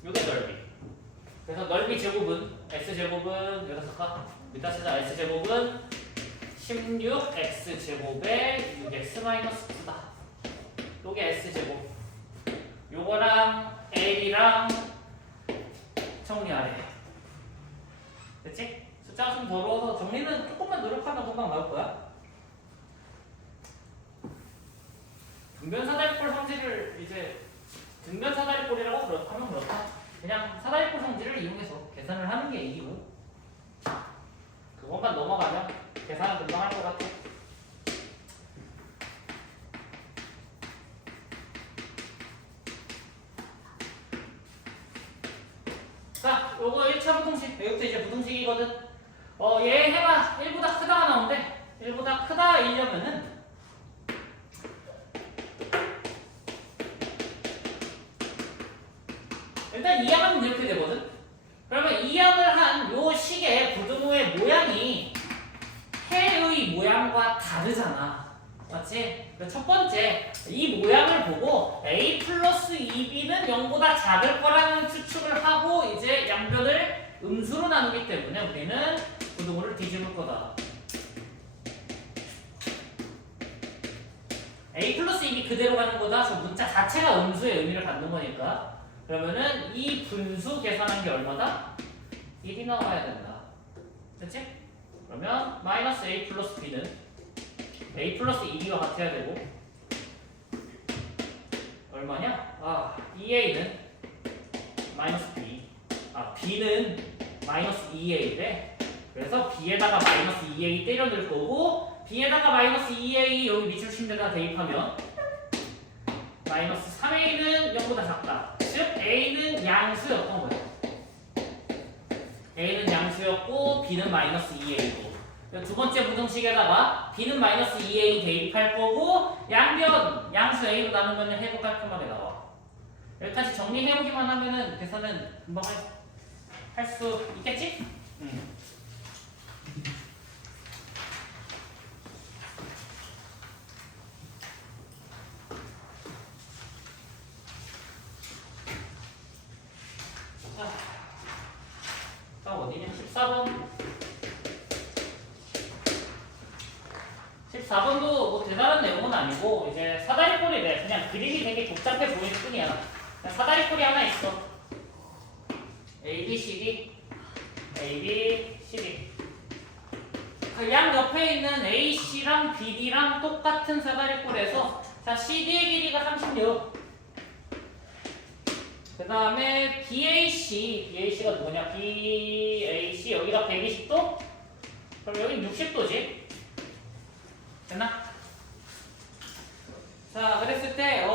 이게 넓이. 그래서 넓이 제곱은 x제곱은 여기다 쓸까? 일단 쓰자. x제곱은 16x제곱에 6x 마이너스 9다. 요게 x제곱. 요거랑 l이랑 정리하래. 됐지? 숫자가 좀 더러워서 정리는 조금만 노력하면 금방 나올 거야. 등변사다리꼴 성질을 이제 등변 사다리꼴이라고 하면 그렇다. 그냥 사다리꼴 성질을 이용해서 계산을 하는 게 이기고 그것만 넘어가면 계산은 금방 할 것 같아. 자, 요거 1차 부등식, 여기부터 이제 부등식이거든. 얘 해봐. 1보다 크다가 나오는데 1보다 크다이려면은 일단 이항하면 이렇게 되거든. 그러면 이항을 한 요 식의 부등호의 모양이 해의 모양과 다르잖아. 맞지? 첫 번째, 이 모양을 보고 a 플러스 2b는 0보다 작을 거라는 추측을 하고 이제 양변을 음수로 나누기 때문에 우리는 부등호를 뒤집을 거다. a 플러스 2b 그대로 가는 거다. 저 문자 자체가 음수의 의미를 갖는 거니까. 그러면은 이 분수 계산한 게 얼마다? 1이 나와야 된다. 됐지? 그러면 마이너스 a 플러스 b는 a 플러스 2b와 같아야 되고 얼마냐? 2a는 마이너스 b b는 마이너스 2a래. 그래서 b에다가 마이너스 2a 때려 넣을 거고 b에다가 마이너스 2a 여기 밑줄 친 데다 대입하면 마이너스 3a는 0보다 작다. 즉 a는 양수였던 거예요. a는 양수였고 b는 마이너스 2a고 두 번째 부등식에다가 b는 마이너스 2a 대입할 거고 양변 양수 a로 나누면 해도 깔끔하게 나와. 여기까지 정리해오기만 하면은 계산은 금방 할 수 있겠지? 어디냐? 14번. 14번도 뭐 대단한 내용은 아니고 이제 사다리꼴이래. 그냥 그림이 되게 복잡해 보일 뿐이야. 그냥 사다리꼴이 하나 있어. A, B, C, D, A, B, C, D. 그 양 옆에 있는 A, C랑 B, D랑 똑같은 사다리꼴에서 자 C, D의 길이가 36. 그 다음에 BAC가 누구냐? BAC 여기가 120도? 그럼 여긴 60도지? 됐나? 자, 그랬을 때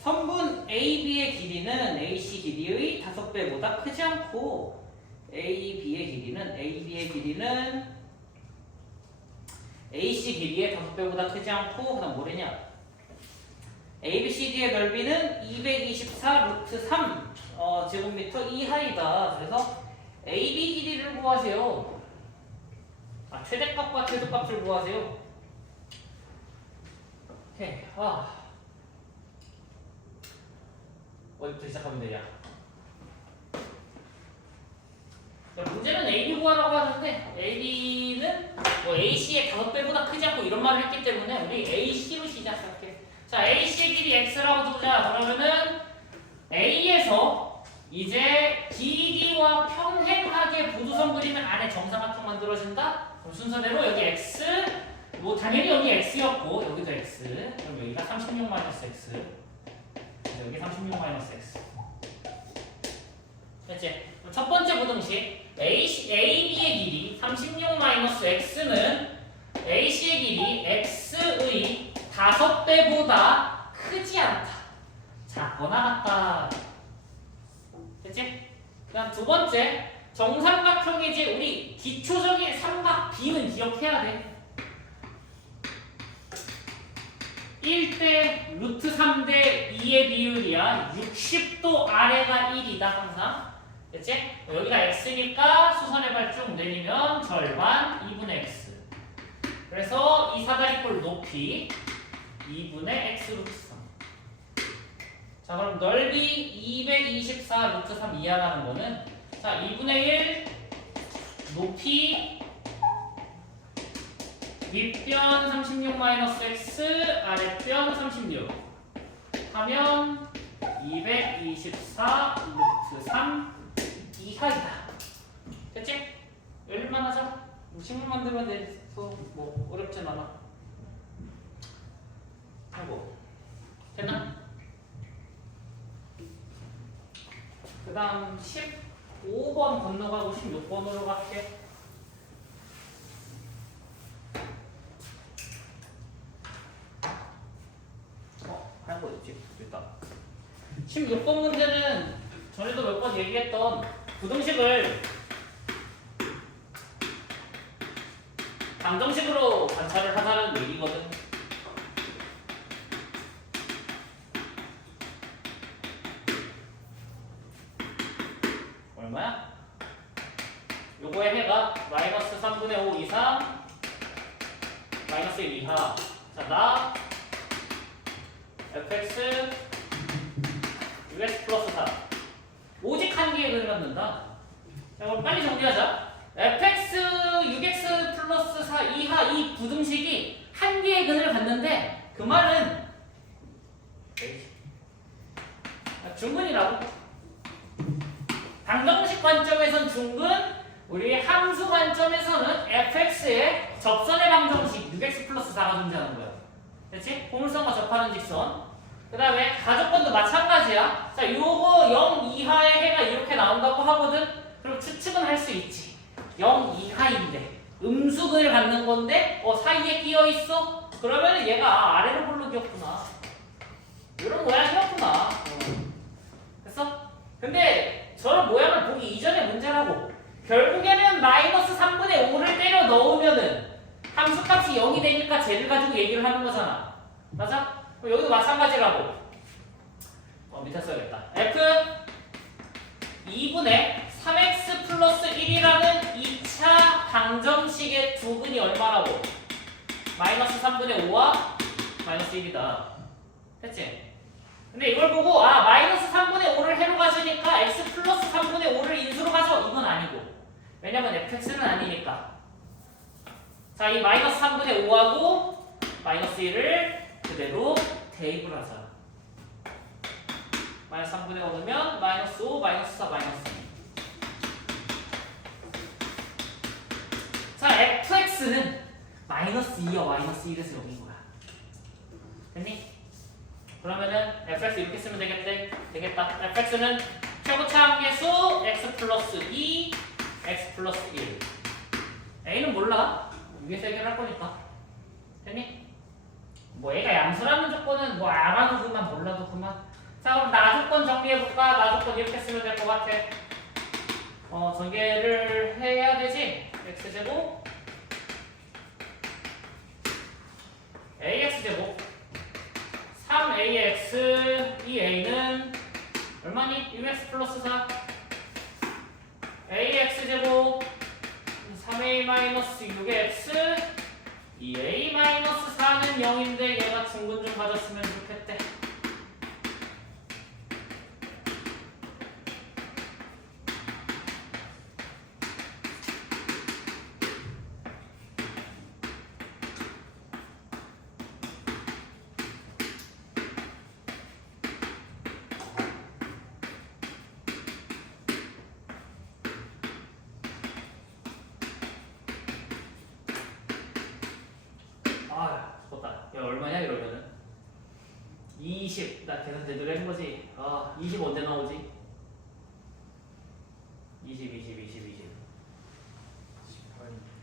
선분 AB의 길이는 AC 길이의 5배보다 크지 않고 AB의 길이는 AC 길이의 5배보다 크지 않고 그 다음 뭐래냐? ABCD의 넓이는 224 루트 3 제곱미터 이하이다. 그래서 AB 길이를 구하세요. 최대값과 최소값을 구하세요. 오케이. 어디부터 시작하면 되냐? 문제는 AB 구하라고 하는데 AB는 뭐 AC의 5배보다 크지 않고 이런 말을 했기 때문에 우리 AC로 시작할게. 자, AC의 길이 X라고 두자. 그러면은 A에서 이제 BD와 평행하게 부두선 그리면 안에 정사각형 만들어진다? 그럼 순서대로 여기 X, 뭐 당연히 여기 X였고 여기도 X. 그럼 여기가 36 마이너스 X. 여기 36 마이너스 X. 됐지? 첫 번째 부등식 AB의 길이 36 마이너스 X는 AC의 길이 X의 5배보다 크지 않다. 작거나 같다. 됐지? 그다음 두 번째 정삼각형이지. 우리 기초적인 삼각 B는 기억해야 돼. 1대 루트 3대 2의 비율이야. 60도 아래가 1이다 항상. 됐지? 여기가 X니까 수선의 발 쭉 내리면 절반 2분의 X. 그래서 이 사다리꼴 높이 2분의 X 루트 3. 자, 그럼 넓이 224 루트 3 이하라는 거는 자 2분의 1 높이 윗변 36 마이너스 X 아랫변 36 하면 224 루트 3 이하이다. 됐지? 열만 하자. 식물 만들면 돼서 뭐 어렵진 않아. 하고 됐나? 다음 15번 건너가고 16번으로 갈게. 하는 거 있지? 일단 16번 문제는 전에도 몇 번 얘기했던 부등식을 방정식으로 관찰을 하자는 얘기거든. 얼마야? 요거의 해가 마이너스 3분의 5 이상 마이너스 1 이하. 자, 나 fx 6x 플러스 4 오직 한 개의 근을 갖는다. 자, 그럼 빨리 정리하자. fx 6x 플러스 4 이하 이 부등식이 한 개의 근을 갖는데 그 말은 중근이라고. 방정식 관점에선 중근, 우리 함수 관점에서는 fx의 접선의 방정식 6x 플러스 4가 존재하는 거야. 그렇지? 고물선과 접하는 직선. 그 다음에 가족권도 마찬가지야. 자, 요거 0 이하의 해가 이렇게 나온다고 하거든. 그럼 추측은 할 수 있지. 0 이하인데 음수근을 갖는 건데 사이에 끼어 있어? 그러면 얘가 아래로 볼록이었구나. 이런 모양이었구나. 됐어? 근데 저런 모양을 보기 이전의 문제라고. 결국에는 마이너스 3분의 5를 때려 넣으면은 함수값이 0이 되니까 쟤를 가지고 얘기를 하는 거잖아. 맞아? 그럼 여기도 마찬가지라고. 밑에 써야겠다. f 2분의 3x 플러스 1이라는 2차 방정식의 두근이 얼마라고? 마이너스 3분의 5와 마이너스 1이다. 됐지? 근데 이걸 보고 마이너스 3분의 5를 해로 가지니까 x 플러스 3분의 5를 인수로 가져. 이건 아니고. 왜냐면 fx는 아니니까. 자, 이 마이너스 3분의 5하고 마이너스 1을 그대로 대입을 하자. 마이너스 3분의 5 넣으면 마이너스 5, 마이너스 4, 마이너스 2. 자, fx는 마이너스 2와 마이너스 1에서 0인 거야. 됐니? 그러면은 fx 이렇게 쓰면 되겠다. fx는 최고차 함계수 x 플러스 2, x 플러스 1. a는 몰라. 위에서 해결할 거니까. 됐니? 뭐 애가 양수라는 조건은 뭐 알아도 그만 몰라도 그만. 자, 그럼 나 조건 정리해볼까? 나 조건 이렇게 쓰면 될 것 같아. 전개를 해야 되지. x제곱 ax제곱 3ax 이 a는 얼마니? 6x 플러스 4 ax제곱 3a-6x 2a-4는 0인데 얘가 중근 좀 가졌으면 좋겠대. 죽었다. 야, 얼마냐 이러면은 20. 나 계산 제대로 한 거지. 20 언제 나오지? 20.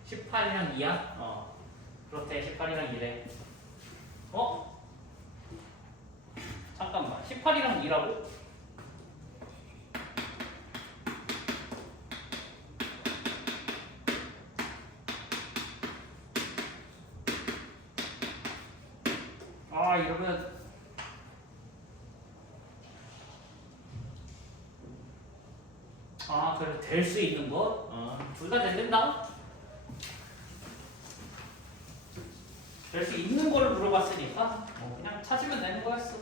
18이랑 2야? 그렇대. 18이랑 2래. 잠깐만. 18이랑 2라고? 이러면 그래 될 수 있는 거? 둘 다 된다? 될 수 있는 거를 물어봤으니까 그냥 찾으면 되는 거였어.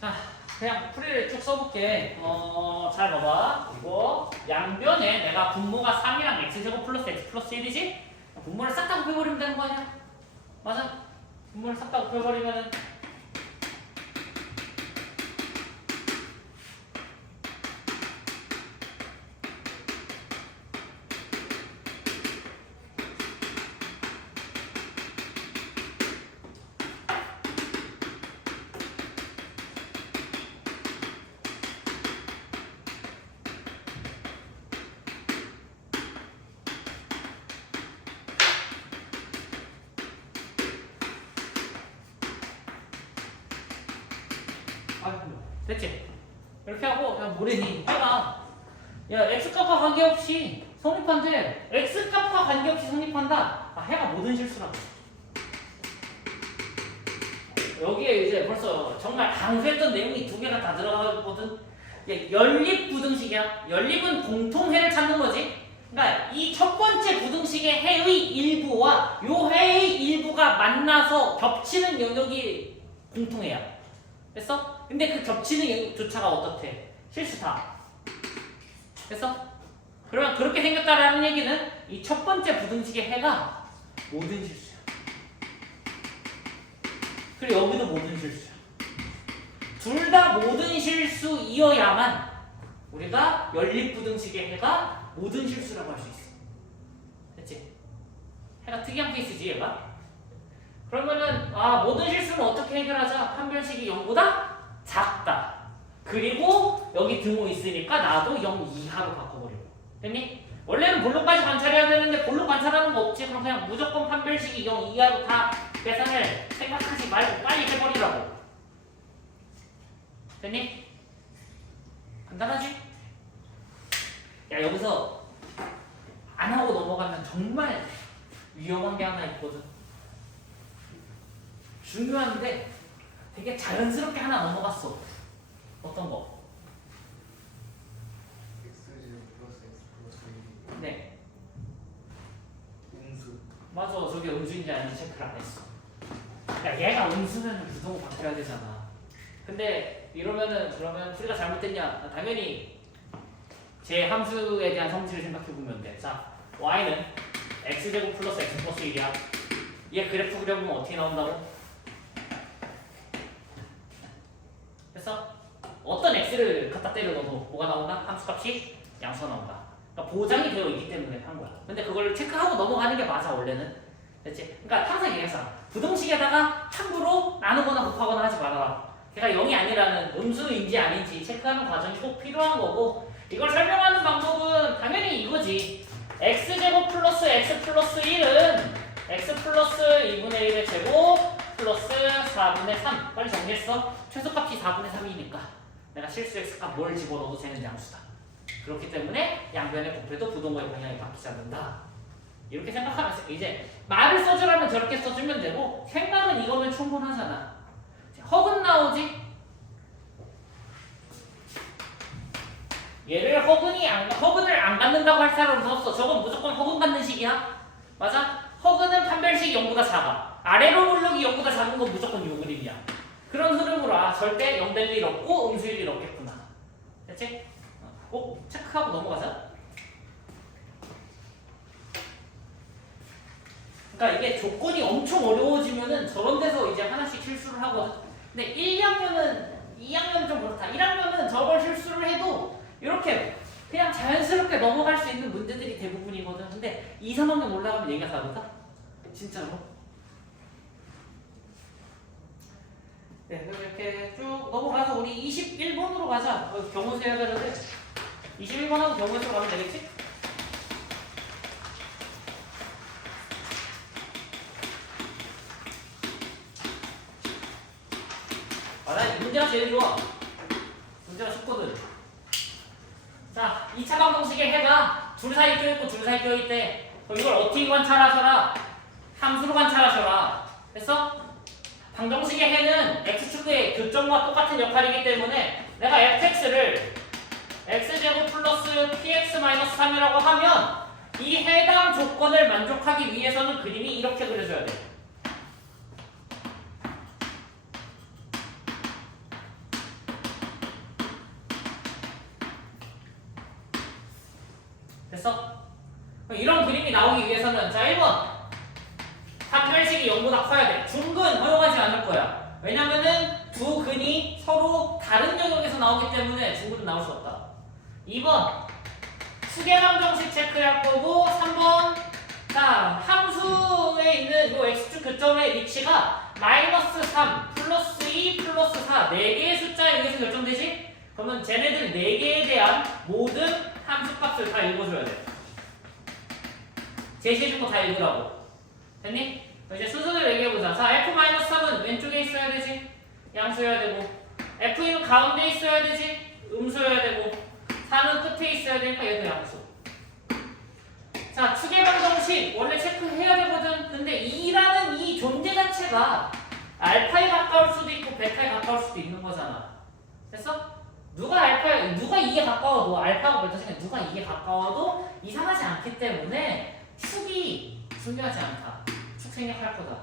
자, 그냥 풀이를 쭉 써볼게. 잘 봐봐. 이거 양변에 내가 분모가 3이랑 x제곱 플러스 x 플러스 1이지? 분모를 싹 다 곱해버리면 되는 거 아니야? 맞아? 분모를 싹 다 곱해버리면은 됐지? 이렇게 하고 그냥 모래니 해가 야 x값과 관계없이 성립한데 x값과 관계없이 성립한다. 아 해가 모든 실수라고. 여기에 이제 벌써 정말 강조했던 내용이 두 개가 다 들어가거든. 연립 부등식이야. 연립은 공통해를 찾는 거지. 그러니까 이 첫 번째 부등식의 해의 일부와 요 해의 일부가 만나서 겹치는 영역이 공통해야. 됐어? 근데 그 겹치는 영역조차가 어떻대? 실수다. 됐어? 그러면 그렇게 생겼다라는 얘기는 이 첫 번째 부등식의 해가 모든 실수야. 그리고 여기도 모든 실수야. 둘 다 모든 실수이어야만 우리가 연립부등식의 해가 모든 실수라고 할 수 있어. 됐지? 해가 특이한 케이스지 얘가? 그러면은 모든 실수는 어떻게 해결하자? 판별식이 0보다 작다. 그리고 여기 등호 있으니까 나도 0 이하로 바꿔버리고. 됐니? 원래는 볼록까지 관찰해야 되는데 볼록 관찰하는 거 없지. 그럼 그냥 무조건 판별식이 0 이하로 다 계산을 생각하지 말고 빨리 해버리라고. 됐니? 간단하지? 야 여기서 안 하고 넘어가면 정말 위험한 게 하나 있거든. 중요한데 되게 자연스럽게 하나 넘어갔어. 어떤 거? x제곱 플러스 x 플러스 2 네. 음수. 맞아. 저게 음수인지 아닌지 체크를 안 했어. 야 얘가 음수면 부동을 바뀌어야 되잖아. 근데 이러면은 그러면 풀이가 잘못됐냐? 당연히 제 함수에 대한 성질을 생각해보면 돼. 자, y는 x제곱 플러스 x 플러스 1이야. 얘 그래프 그려보면 어떻게 나온다고? 됐어? 어떤 x를 갖다 때려 넣어도 뭐가 나온다? 함수값이 양수가 나온다. 그러니까 보장이 되어 있기 때문에 한 거야. 근데 그걸 체크하고 넘어가는 게 맞아 원래는. 됐지? 그러니까 항상 얘기했어. 부등식에다가 함부로 나누거나 곱하거나 하지 말아라. 걔가 0이 아니라는 음수인지 아닌지 체크하는 과정이 꼭 필요한 거고, 이걸 설명하는 방법은 당연히 이거지. x제곱 플러스 x 플러스 1은 x 플러스 2분의 1의 제곱 플러스 4분의 3. 빨리 정리했어? 최소값이 4분의 3이니까 내가 실수 x값 뭘 집어넣어도 되는 양수다. 그렇기 때문에 양변의 부패도 부동호의 방향이 바뀌지 않는다. 이렇게 생각하면서 이제 말을 써주라면 저렇게 써주면 되고, 생각은 이거면 충분하잖아. 허근 나오지? 얘를 허근을 안 갖는다고 할 사람은 없어. 저건 무조건 허근 갖는 식이야. 맞아? 허근은 판별식이 0보다 작아. 아래로 볼록이 0보다 작은 건 무조건 요 그림이야. 그런 흐름으로 절대 0 될 일 없고 음수일 일 없겠구나. 됐지? 꼭 체크하고 넘어가자. 그러니까 이게 조건이 엄청 어려워지면은 저런 데서 이제 하나씩 실수를 하거든. 근데 1학년은 2학년은 좀 그렇다. 1학년은 저걸 실수를 해도 이렇게 그냥 자연스럽게 넘어갈 수 있는 문제들이 대부분이거든. 근데 2, 3학년 올라가면 얘기가 다르다. 진짜로. 네, 그럼 이렇게 쭉 넘어가서 우리 21번으로 가자. 경우수 해야 되는데 21번하고 경우수로 가면 되겠지? 나 이 문제가 제일 좋아. 문제가 쉽거든. 자, 2차 방정식의 해가 둘 사이 껴있고 둘 사이 껴있대. 그럼 이걸 어떻게 관찰하셔라? 함수로 관찰하셔라. 됐어? 방정식의 해는 x축의 교점과 똑같은 역할이기 때문에 내가 fx를 x제곱 플러스 px-3이라고 하면 이 해당 조건을 만족하기 위해서는 그림이 이렇게 그려져야 돼. 됐어? 이런 그림이 나오기 위해서는 자 1번 판별식이 0보다 커야 돼. 중근 허용하지 않을 거야. 왜냐면은 두 근이 서로 다른 영역에서 나오기 때문에 중근은 나올 수 없다. 2번 수계방정식 체크할 거고, 3번 자 함수에 있는 요 x축 교점의 위치가 마이너스 3, 플러스 2, 플러스 4 4개의 숫자에 의해서 결정되지? 그러면 쟤네들 4개에 대한 모든 함수값을 다 읽어줘야 돼. 제시해준 거 다 읽으라고. 됐니? 이제 순서대로 얘기해보자. 자, f-3은 왼쪽에 있어야 되지? 양수여야 되고, F는 가운데 있어야 되지. 음수여야 되고 4는 끝에 있어야 되니까 얘도 양수. 자, 추계방 정식 원래 체크해야 되거든. 근데 2라는 이 존재 자체가 알파에 가까울 수도 있고 베타에 가까울 수도 있는 거잖아. 됐어? 누가 2에 가까워도 알파하고 베타 중에 누가 2에 가까워도 이상하지 않기 때문에 축이 중요하지 않다. 축 생략할 거다.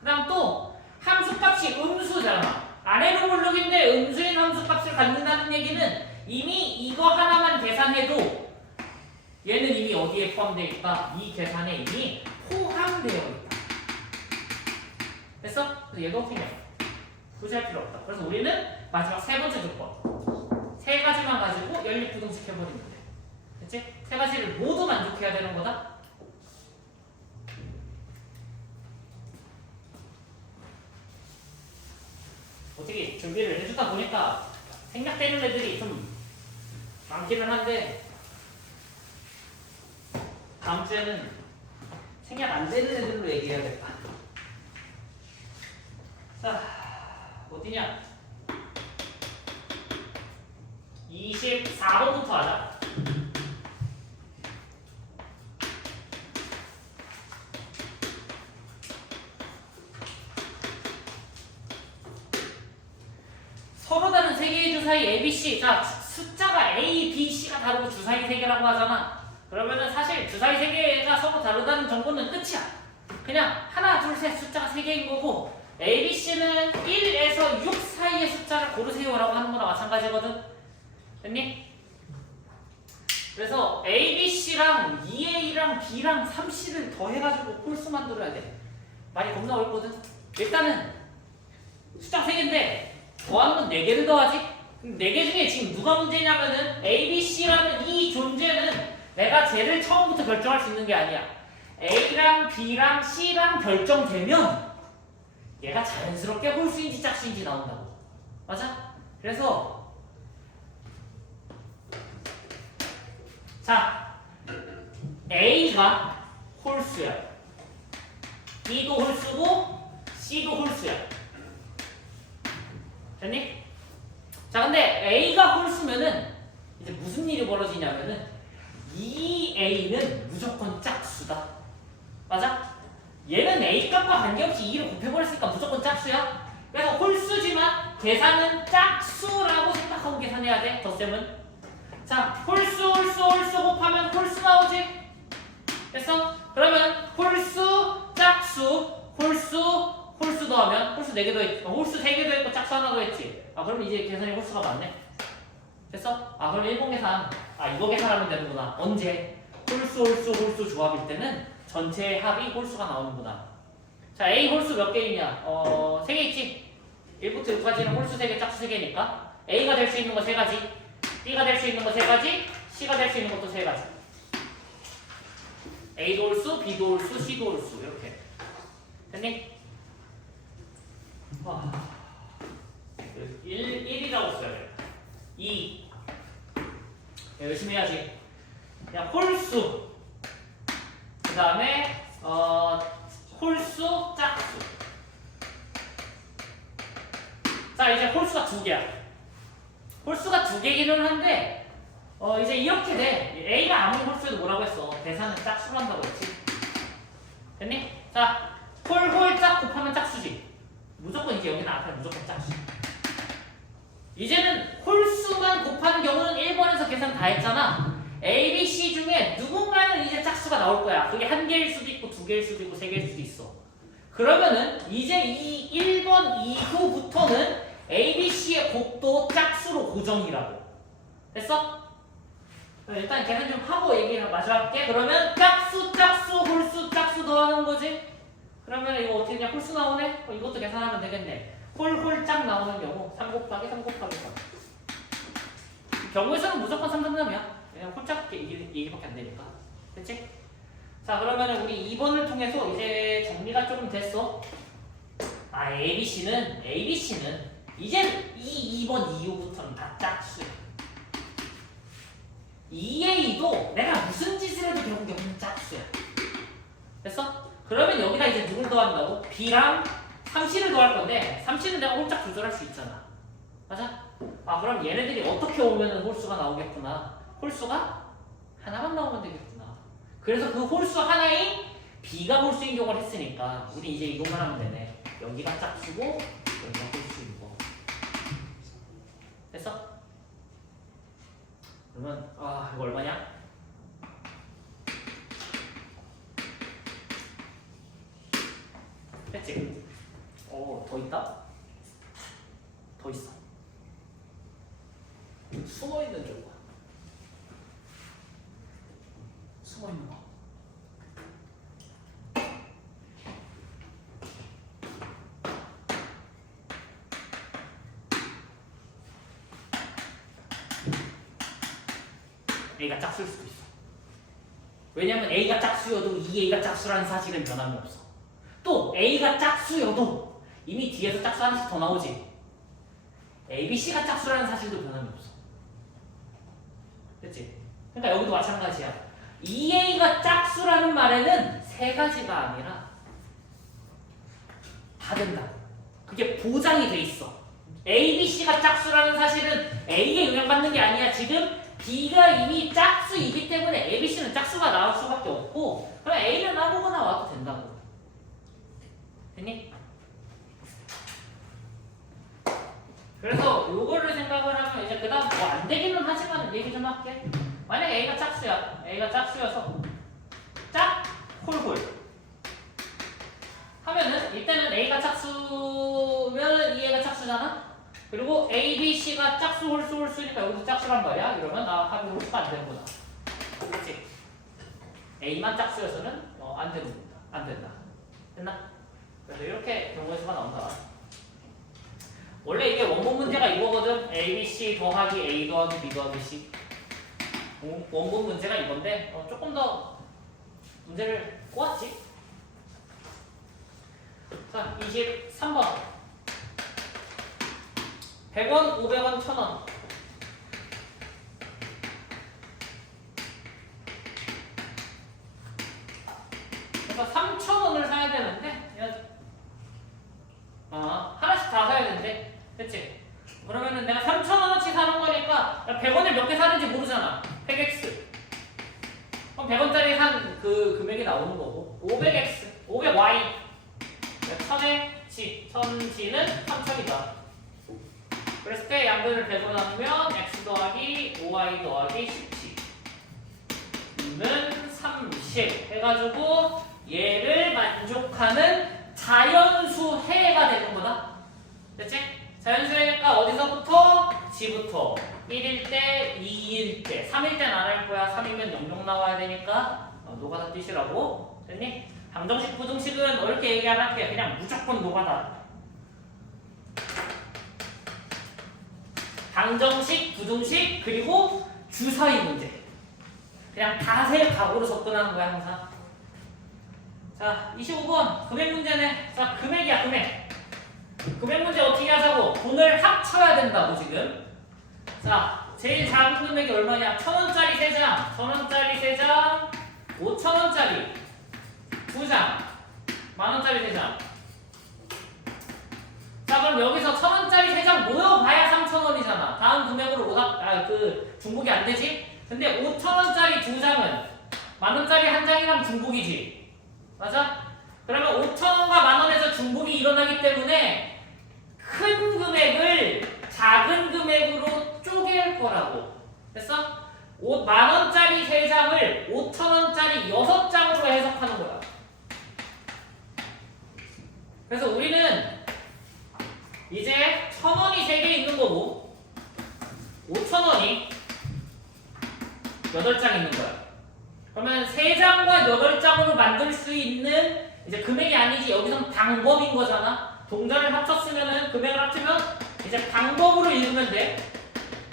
그 다음 또 함수값이 음수잖아. 아래로 볼록인데 음수인 함수값을 갖는다는 얘기는 이미 이거 하나만 계산해도 얘는 이미 어디에 포함되어 있다? 이 계산에 이미 포함되어 있다. 됐어? 그래서 얘도 틀려. 굳이 할 필요 없다. 그래서 우리는 마지막 세 번째 조건 세 가지만 가지고 연립부등식 해버리면 돼. 됐지? 세 가지를 모두 만족해야 되는 거다. 어떻게 준비를 해주다 보니까 생략되는 애들이 좀 많기는 한데 다음 주에는 생략 안 되는 애들로 얘기해야겠다. 자, 어디냐? 24번부터 하자. 서로 다른 세 개의 주사위 A, B, C. 자, 숫자가 A, B, C가 다르고 주사위 세 개라고 하잖아. 그러면은 사실 주사위 세 개가 서로 다르다는 정보는 끝이야. 그냥 하나, 둘, 셋 숫자가 세 개인 거고 A, B, C는 1에서 6 사이의 숫자를 고르세요라고 하는 거나 마찬가지거든. 됐니? 그래서 A, B, C랑 2A랑 B랑 3C를 더해가지고 홀수 만들어야 돼. 말이 겁나 어렵거든. 일단은 숫자가 3개인데 더하는 건 4개를 더하지? 4개 중에 지금 누가 문제냐면은 A, B, C라는 이 존재는 내가 쟤를 처음부터 결정할 수 있는 게 아니야. A랑 B랑 C랑 결정되면 얘가 자연스럽게 홀수인지 짝수인지 나온다고. 맞아? 그래서 자, A가 홀수야. B도 홀수고 C도 홀수야. 됐니? 자, 근데 A가 홀수면은 이제 무슨 일이 벌어지냐면은 2A는 무조건 짝수다. 맞아? 얘는 A 값과 관계없이 2를 곱해버렸으니까 무조건 짝수야. 그래서 홀수지만 계산은 짝수라고 생각하고 계산해야 돼. 덧셈은. 자, 홀수 곱하면 홀수 나오지? 됐어? 그러면 홀수, 짝수, 홀수 더하면 홀수 4개 더했지. 홀수 3개 더했고 짝수 하나 더했지. 아, 그럼 이제 계산이 홀수가 맞네. 됐어? 아, 그럼 일본 계산. 아, 이거 계산하면 되는구나. 언제? 홀수 조합일 때는 전체 합이 홀수가 나오는구나. 자, A 홀수 몇 개이냐? 3개 있지? 1부터 6까지는 홀수 3개, 짝수 3개니까 A가 될 수 있는 거 3가지, B가 될 수 있는 거 3가지, C가 될 수 있는 것도 3가지. A도 홀수, B도 홀수, C도 홀수. 이렇게. 됐니? 1이라고 써야 돼. 2. 열심히 해야지. 그냥 홀수. 그 다음에 홀수, 짝수. 자, 이제 홀수가 2개야. 홀수가 2개이기는 한데 이제 이렇게 돼. A가 아무리 홀수해도 뭐라고 했어? 대사는 짝수로 한다고 했지. 됐니? 자, 홀짝 곱하면 짝수지. 무조건 이제 여기는 앞에 무조건 짝수. 이제는 홀수만 곱하는 경우는 1번에서 계산 다 했잖아. A, B, C 중에 누군가는 이제 짝수가 나올 거야. 그게 1개일 수도 있고 2개일 수도 있고 3개일 수도 있어. 그러면은 이제 이 1번 이후부터는 A, B, C의 곱도 짝수로 고정이라고. 됐어? 일단 계산 좀 하고 얘기를 마저 할게. 그러면 짝수, 홀수, 짝수 더하는 거지? 그러면 이거 어떻게 그냥 홀수 나오네? 이것도 계산하면 되겠네. 홀짝 나오는 경우 3 곱하기 3 곱하기 3. 경우에서는 무조건 3등남이야. 왜냐면 홀짝 얘기밖에 안 되니까. 됐지? 자, 그러면 우리 2번을 통해서 이제 정리가 조금 됐어. 아, ABC는 이제 이 2번 이후부터는 다 짝수야. 2A도 내가 무슨 짓을 해도 결국 여기는 짝수야. 됐어? 그러면 여기다 이제 누굴 더한다고? B랑 3C를 더할 건데 3C는 내가 홀짝 조절할 수 있잖아. 맞아? 아 그럼 얘네들이 어떻게 오면은 홀수가 나오겠구나. 홀수가 하나만 나오면 되겠구나. 그래서 그 홀수 하나인 B가 홀수인 경우를 했으니까 우리 이제 이것만 하면 되네. 여기가 짝수고 여기가 홀수인 거. 됐어? 그러면 아 이거 얼마냐? 됐지? 더 있다? 더 있어. 숨어있는 쪽. 숨어있는 거. A가 짝수일 수도 있어. 왜냐면 A가 짝수여도 2A가 짝수라는 사실은 변함이 없어. 또 A가 짝수여도 이미 뒤에서 짝수 하나씩 더 나오지. A, B, C가 짝수라는 사실도 변함이 없어. 됐지? 그러니까 여기도 마찬가지야. 2A가 짝수라는 말에는 세 가지가 아니라 다 된다. 그게 보장이 돼 있어. A, B, C가 짝수라는 사실은 A에 영향받는 게 아니야. 지금 B가 이미 짝수이기 때문에 A, B, C는 짝수가 나올 수밖에 없고 그럼 A는 아무거나 와도 된다고. 됐니? 그래서 요거를 생각을 하면 이제 그 다음 뭐 안 되기는 하지만 얘기 좀 할게. 만약에 A가 짝수야. A가 짝수여서 짝 홀홀 하면은 일단은 A가 짝수면 2A가 짝수잖아. 그리고 A, B, C가 짝수 홀수 홀수니까 여기서 짝수란 말이야. 이러면 합이 홀수가 안 되는구나. 그렇지? A만 짝수여서는 안 되는구나. 안 된다. 됐나? 그래서 이렇게 경우의 수가 나온다. 원래 이게 원본 문제가 이거거든. A, B, C 더하기 A 더하기 B 더하기 C. 원본 문제가 이건데 조금 더 문제를 꼬았지. 자, 23번. 100원, 500원, 1000원. 그래서 3,000원을 사야 되는데 하나씩 다 사야 되는데 됐지? 그러면은 내가 3,000원어치 사는 거니까 100원을 몇 개 사는지 모르잖아. 100x. 그럼 100원짜리 산 그 금액이 나오는 거고 500x, 500y 1000에 g, 1000g는 3000이다. 그랬을 때 양변을 100으로 나누면 x 더하기 5y 더하기 10는 30 해가지고 얘를 만족하는 자연수 해가 되는 거다. 됐지? 자연수 해니까 어디서부터? g부터 1일 때, 2일 때, 3일 때는 안 할 거야. 3이면 00 나와야 되니까 노가다 뛰시라고. 됐니? 방정식, 부등식은 이렇게 얘기 안 할게. 그냥 무조건 노가다. 방정식, 부등식, 그리고 주사위 문제. 그냥 다세 각오로 접근하는 거야, 항상. 자, 25번. 금액 문제네. 자, 금액이야, 금액. 금액 문제 어떻게 하자고? 돈을 합쳐야 된다고, 지금. 자, 제일 작은 금액이 얼마냐? 1,000원짜리 3장, 1,000원짜리 3장, 5,000원짜리 2장, 만원짜리 3장. 자, 그럼 여기서 1,000원짜리 3장 모여봐야 3,000원이잖아. 다음 금액으로 중복이 안 되지? 근데 5,000원짜리 2장은 만원짜리 1장이랑 중복이지. 맞아? 그러면 5,000원과 만원에서 중복이 일어나기 때문에 큰 금액을 작은 금액으로 쪼갤 거라고. 됐어? 만원짜리 3장을 5,000원짜리 6장으로 해석하는 거야. 그래서 우리는 이제 1,000원이 3개 있는 거고 5,000원이 8장 있는 거야. 그러면 3장과 8장으로 만들 수 있는 이제 금액이 아니지. 여기서는 방법인 거잖아. 동전을 합쳤으면은 금액을 합치면 이제 방법으로 읽으면 돼.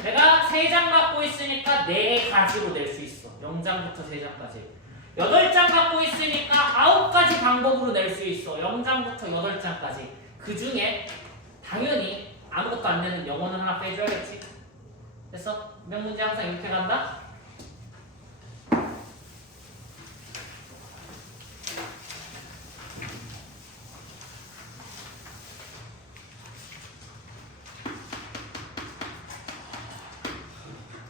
내가 3장 갖고 있으니까 4가지로 낼 수 있어. 0장부터 3장까지. 8장 갖고 있으니까 9가지 방법으로 낼 수 있어. 0장부터 8장까지. 그 중에 당연히 아무것도 안 되는 영어는 하나 빼줘야겠지. 됐어? 몇 문제 항상 이렇게 간다?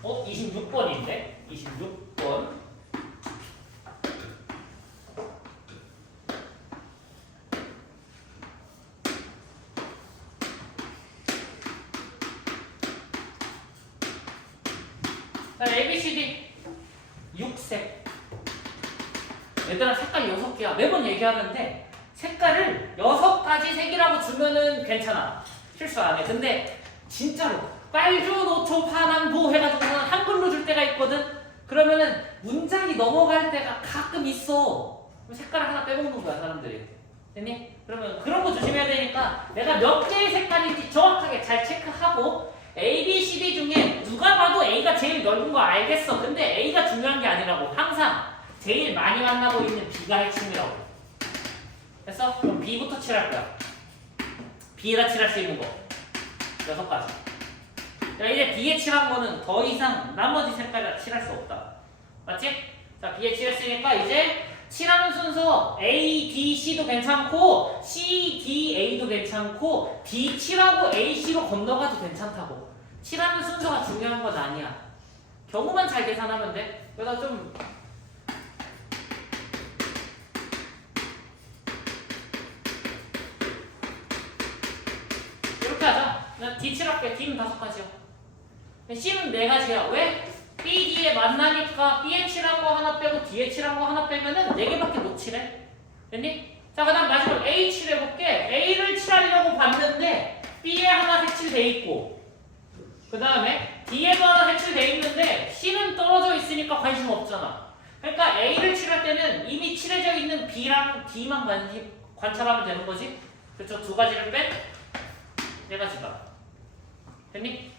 26번인데? 26번. 자, ABCD 6색. 얘들아 색깔 6개야. 매번 얘기하는데 색깔을 6가지 색이라고 주면은 괜찮아. 실수 안 해. 근데 진짜로 빨주, 노초, 파남보 해가지고는 한글로 줄 때가 있거든. 그러면은 문장이 넘어갈 때가 가끔 있어. 그럼 색깔을 하나 빼먹는 거야 사람들이. 됐니? 그러면 그런 거 조심해야 되니까 내가 몇 개의 색깔인지 정확하게 잘 체크하고 A, B, C, D 중에 누가 봐도 A가 제일 넓은 거 알겠어. 근데 A가 중요한 게 아니라고. 항상 제일 많이 만나고 있는 B가 핵심이라고. 됐어? 그럼 B부터 칠할 거야. B에다 칠할 수 있는 거 6가지. 자, 이제 B에 칠한 거는 더 이상 나머지 색깔에 칠할 수 없다. 맞지? 자, B에 칠했으니까 이제 칠하는 순서 A, B, C도 괜찮고 C, D, A도 괜찮고 D 칠하고 A, C로 건너가도 괜찮다고. 칠하는 순서가 중요한 건 아니야. 경우만 잘 계산하면 돼. 내가 좀 이렇게 하자. 난 D 칠할게. D는 5가지야. C는 4가지야. 왜? B, D에 만나니까 B에 칠한 거 하나 빼고 D에 칠한 거 하나 빼면은 4개밖에 못 칠해. 됐니? 자, 그 다음 마지막 A 칠해볼게. A를 칠하려고 봤는데 B에 하나 색칠돼 있고 그 다음에 D에도 하나 색칠돼 있는데 C는 떨어져 있으니까 관심 없잖아. 그러니까 A를 칠할 때는 이미 칠해져 있는 B랑 D만 관찰하면 되는 거지. 그렇죠? 2가지를 뺀 4가지다. 됐니?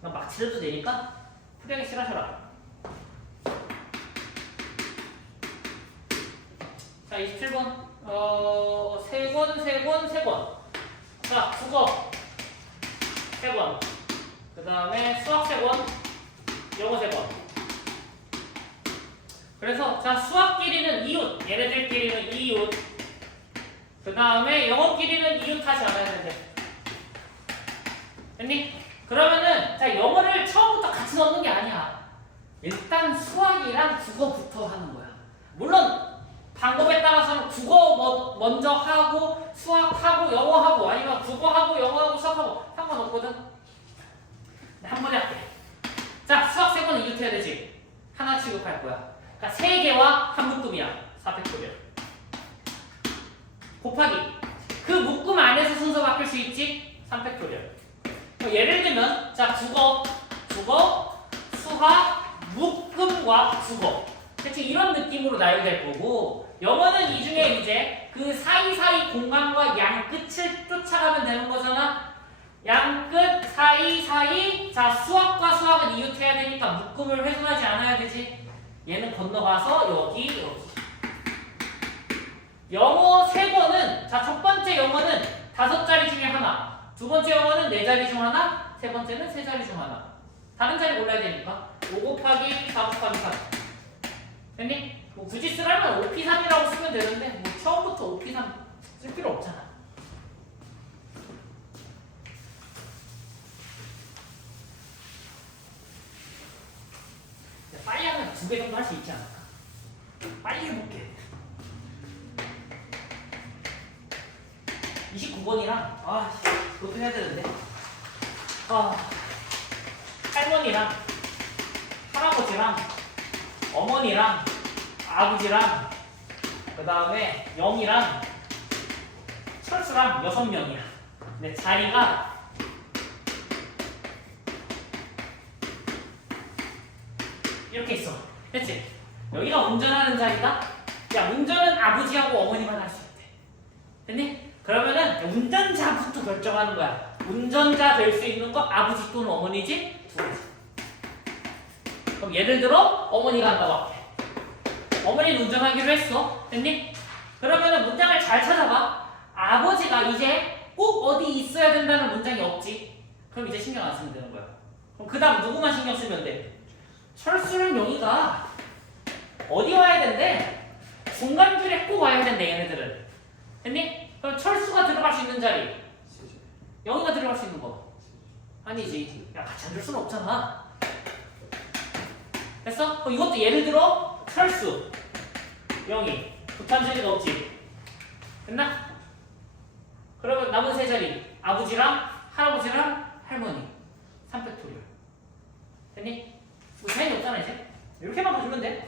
막 칠해도 되니까 프리하게 칠하셔라. 자, 27번. 3권. 자, 국어 3권. 그 다음에 수학 3권. 영어 3권. 그래서, 자, 수학끼리는 이웃. 얘네들끼리는 이웃. 그 다음에 영어끼리는 이웃 하지 않아야 되는데. 됐니? 그러면은, 자, 영어를 처음부터 같이 넣는 게 아니야. 일단 수학이랑 국어부터 하는 거야. 물론, 방법에 따라서는 국어 먼저 하고 수학하고 영어하고 아니면 국어하고 영어하고 수학하고 상관없거든. 한 번에 할게. 자, 수학 3번은 이웃해야 되지. 하나 취급할 거야. 그러니까 3개와 한 묶음이야. 4팩토리얼. 곱하기. 그 묶음 안에서 순서 바뀔 수 있지. 3팩토리얼. 예를 들면 자, 국어, 수학, 묶음과 국어. 대체 이런 느낌으로 나열될 거고 영어는 이 중에 이제 그 사이사이 공간과 양 끝을 쫓아가면 되는 거잖아. 양 끝 사이사이. 자, 수학과 수학은 이웃해야 되니까 묶음을 훼손하지 않아야 되지. 얘는 건너가서 여기. 영어 3번은 자, 첫 번째 영어는 5자리 중에 하나, 두 번째 영어는 4자리 중 하나, 세 번째는 3자리 중 하나. 다른 자리 골라야 되니까 5 곱하기 4 곱하기 3. 됐니? 뭐 굳이 쓰라면 5P3이라고 쓰면 되는데 뭐 처음부터 5P3 쓸 필요 없잖아. 빨리 하면 2배 정도 할 수 있지 않을까? 빨리 해볼게. 29번이랑 그것도 해야 되는데 할머니랑 할아버지랑 어머니랑 아버지랑 그 다음에 영이랑 철수랑 6명이야. 근데 자리가 이렇게 있어. 됐지? 여기가 운전하는 자리다? 야, 운전은 아버지하고 어머니만 할 수 있대. 됐니? 그러면은 운전자부터 결정하는 거야. 운전자 될 수 있는 거 아버지 또는 어머니지? 2가지. 그럼 예를 들어 어머니가 한다고 할게. 어머니는 운전하기로 했어. 됐니? 그러면은 문장을 잘 찾아봐. 아버지가 이제 꼭 어디 있어야 된다는 문장이 없지. 그럼 이제 신경 안 쓰면 되는 거야. 그럼 그 다음 누구만 신경 쓰면 돼? 철수랑 영희가 어디 와야 된대? 중간줄에 꼭 와야 된대, 얘네들은. 됐니? 그럼 철수가 들어갈 수 있는 자리, 영희가 들어갈 수 있는 거 아니지. 야, 같이 앉을 수는 없잖아. 됐어? 그럼 이것도 예를 들어 철수 0이 부탄질 리가 없지. 됐나? 그러면 남은 세 자리 아버지랑 할아버지랑 할머니 3팩토리얼. 됐니? 뭐 차이는 없잖아 이제. 이렇게만 봐주면 돼.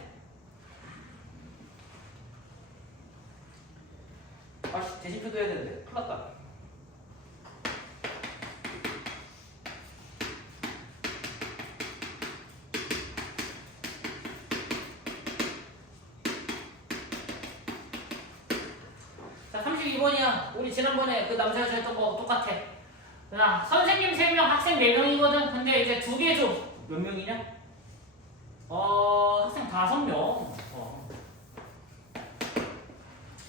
아씨 대신표도 해야 되는데 큰일 났다. 자 32번이야. 우리 지난번에 그 남자가 했던 거 똑같아. 자 선생님 3명 학생 4명이거든. 근데 이제 2개 줘. 몇 명이냐? 학생 5명.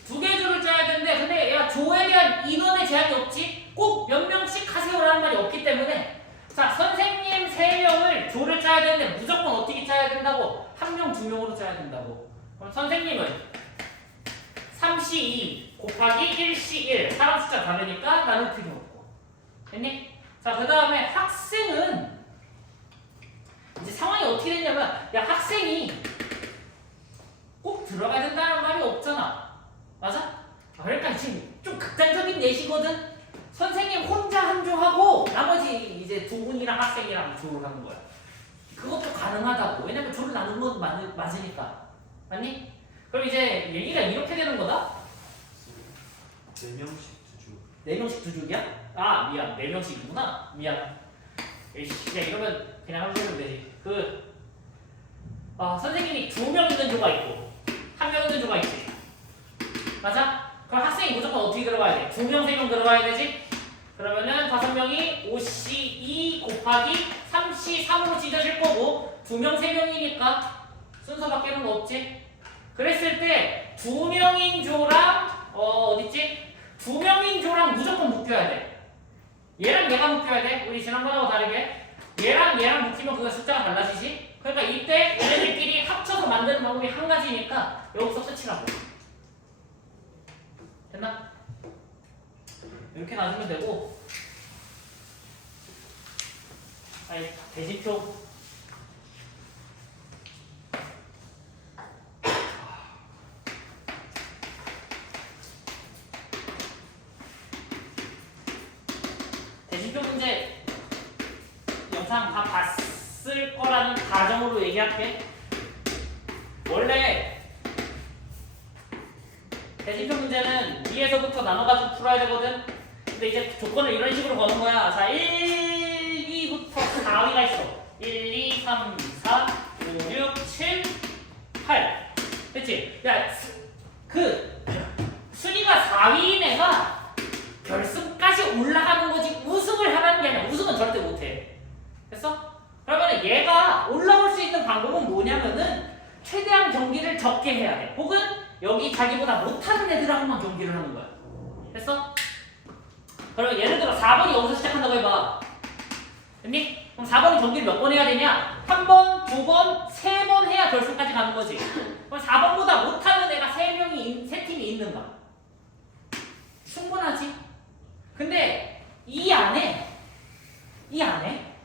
2개 조를 짜야 되는데 근데 야 조에 대한 인원의 제한이 없지? 꼭 몇 명씩 하세요라는 말이 없기 때문에 자 선생님 3명을 조를 짜야 되는데 무조건 어떻게 짜야 된다고? 1명 2명으로 짜야 된다고. 그럼 선생님은 3C2 곱하기 1C1 사람 숫자 다르니까 나눌 필요 없고. 됐니? 자 그 다음에 학생은 이제 상황이 어떻게 됐냐면 야 학생이 꼭 들어가야 된다는 말이 없잖아. 맞아? 그러니까 지금 좀 극단적인 예시거든. 선생님 혼자 한 조하고 나머지 이제 2분이랑 학생이랑 조를 하는 거야. 그것도 가능하다고. 왜냐면 조를 나누는 건 맞으니까. 맞니? 그럼 이제 얘기가 이렇게 되는 거다. 4명씩 2주. 4명씩 2조기야? 아 미안 4명씩이구나. 미안. 에이씨 야 이러면 그냥 하면 되지. 선생님이 2명 있는 조가 있고 1명 있는 조가 있지. 맞아? 그럼 학생이 무조건 어떻게 들어가야 돼? 2명, 3명 들어가야 되지? 그러면은 5명이 5C2 곱하기 3C3으로 찢어질 거고 2명, 3명이니까 순서 바뀌는 거 없지? 그랬을 때 2명인 조랑 어딨지? 2명인 조랑 무조건 묶여야 돼. 얘랑 얘가 묶여야 돼. 우리 지난번하고 다르게 얘랑 얘랑 묶이면 그거 숫자가 달라지지? 그러니까 이때 얘네들끼리 합쳐서 만드는 방법이 한 가지니까 여기서 끝이라고. 됐나? 이렇게 놔주면 되고. 아니 대진표 대진표 문제 영상 다 봤을 거라는 가정으로 얘기할게. 원래 대진표 문제는 위에서부터 나눠가지고 풀어야 되거든. 근데 이제 조건을 이런 식으로 거는 거야. 자, 1, 2부터 4위가 있어. 1, 2, 3, 4, 5, 6, 7, 8. 그치? 야, 순위가 4위인 애가 결승까지 올라가는 거지 우승을 하라는 게 아니야. 우승은 절대 못해. 됐어? 그러면 얘가 올라올 수 있는 방법은 뭐냐면은 최대한 경기를 적게 해야 돼. 혹은 여기 자기보다 못하는 애들하고만 경기를 하는 거야. 됐어? 그러면 예를 들어 4번이 여기서 시작한다고 해봐. 됐니? 그럼 4번이 경기를 몇 번 해야 되냐? 1번, 2번, 3번 해야 결승까지 가는 거지. 그럼 4번보다 못하는 애가 3팀이 있는가? 충분하지? 근데 이 안에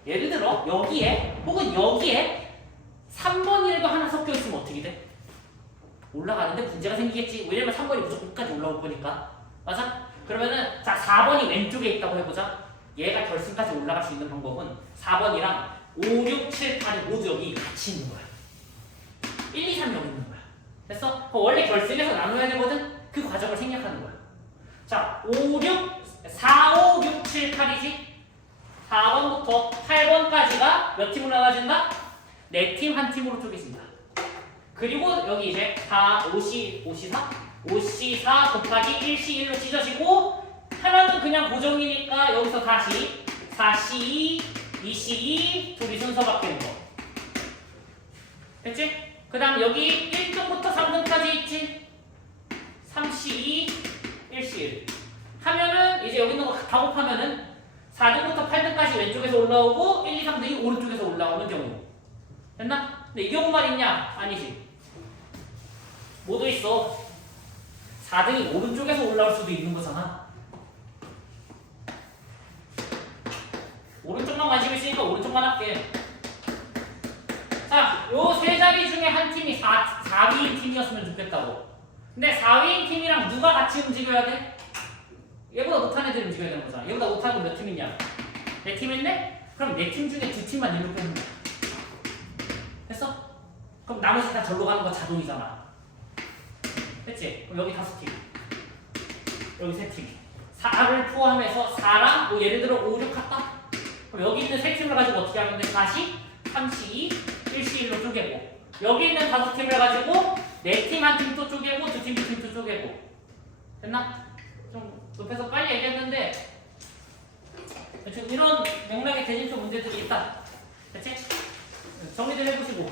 예를 들어 여기에 혹은 여기에 3번이라도 하나 섞여 있으면 어떻게 돼? 올라가는데 문제가 생기겠지. 왜냐면 3번이 무조건 끝까지 올라올 거니까. 맞아? 그러면은 자 4번이 왼쪽에 있다고 해보자. 얘가 결승까지 올라갈 수 있는 방법은 4번이랑 5, 6, 7, 8이 모두 여기 같이 있는 거야. 1, 2, 3 여기 있는 거야. 됐어? 원래 결승에서 나눠야 되거든? 그 과정을 생략하는 거야. 자 4, 5, 6, 7, 8이지? 4번부터 8번까지가 몇 팀으로 나눠진다? 4팀 한 팀으로 쪼개진다. 그리고 여기 이제 5C4 곱하기 1C1로 찢어지고 하나는 그냥 고정이니까 여기서 다시 4C2, 2C2 둘이 순서 바뀌는 거. 됐지? 그 다음 여기 1등부터 3등까지 있지? 3C2, 1C1 하면은 이제 여기 있는 거 다 곱하면은 4등부터 8등까지 왼쪽에서 올라오고 1, 2, 3등이 오른쪽에서 올라오는 경우. 됐나? 근데 이 경우만 있냐? 아니지. 모두 있어. 4등이 오른쪽에서 올라올 수도 있는 거잖아. 오른쪽만 관심 있으니까 오른쪽만 할게. 자, 요 세 자리 중에 한 팀이 4위인 팀이었으면 좋겠다고. 근데 4위인 팀이랑 누가 같이 움직여야 돼? 얘보다 못한 애들이 움직여야 되는 거잖아. 얘보다 못한 건 몇 팀이냐? 4팀인데? 그럼 4팀 중에 2팀만 일로 빼면 돼. 됐어? 그럼 나머지 다 절로 가는 거 자동이잖아. 됐지? 그럼 여기 5팀. 여기 3팀. 4를 포함해서 4랑 뭐 예를 들어 5, 6 할까? 그럼 여기 있는 3팀을 가지고 어떻게 하면 돼? 40, 32, 1C1로 쪼개고 여기 있는 5팀을 가지고 4팀 한 팀 또 쪼개고 2팀 2팀 또 쪼개고 됐나? 좀 높여서 빨리 얘기했는데 지금 이런 맥락의 대진표 문제들이 있다. 됐지? 정리들 해보시고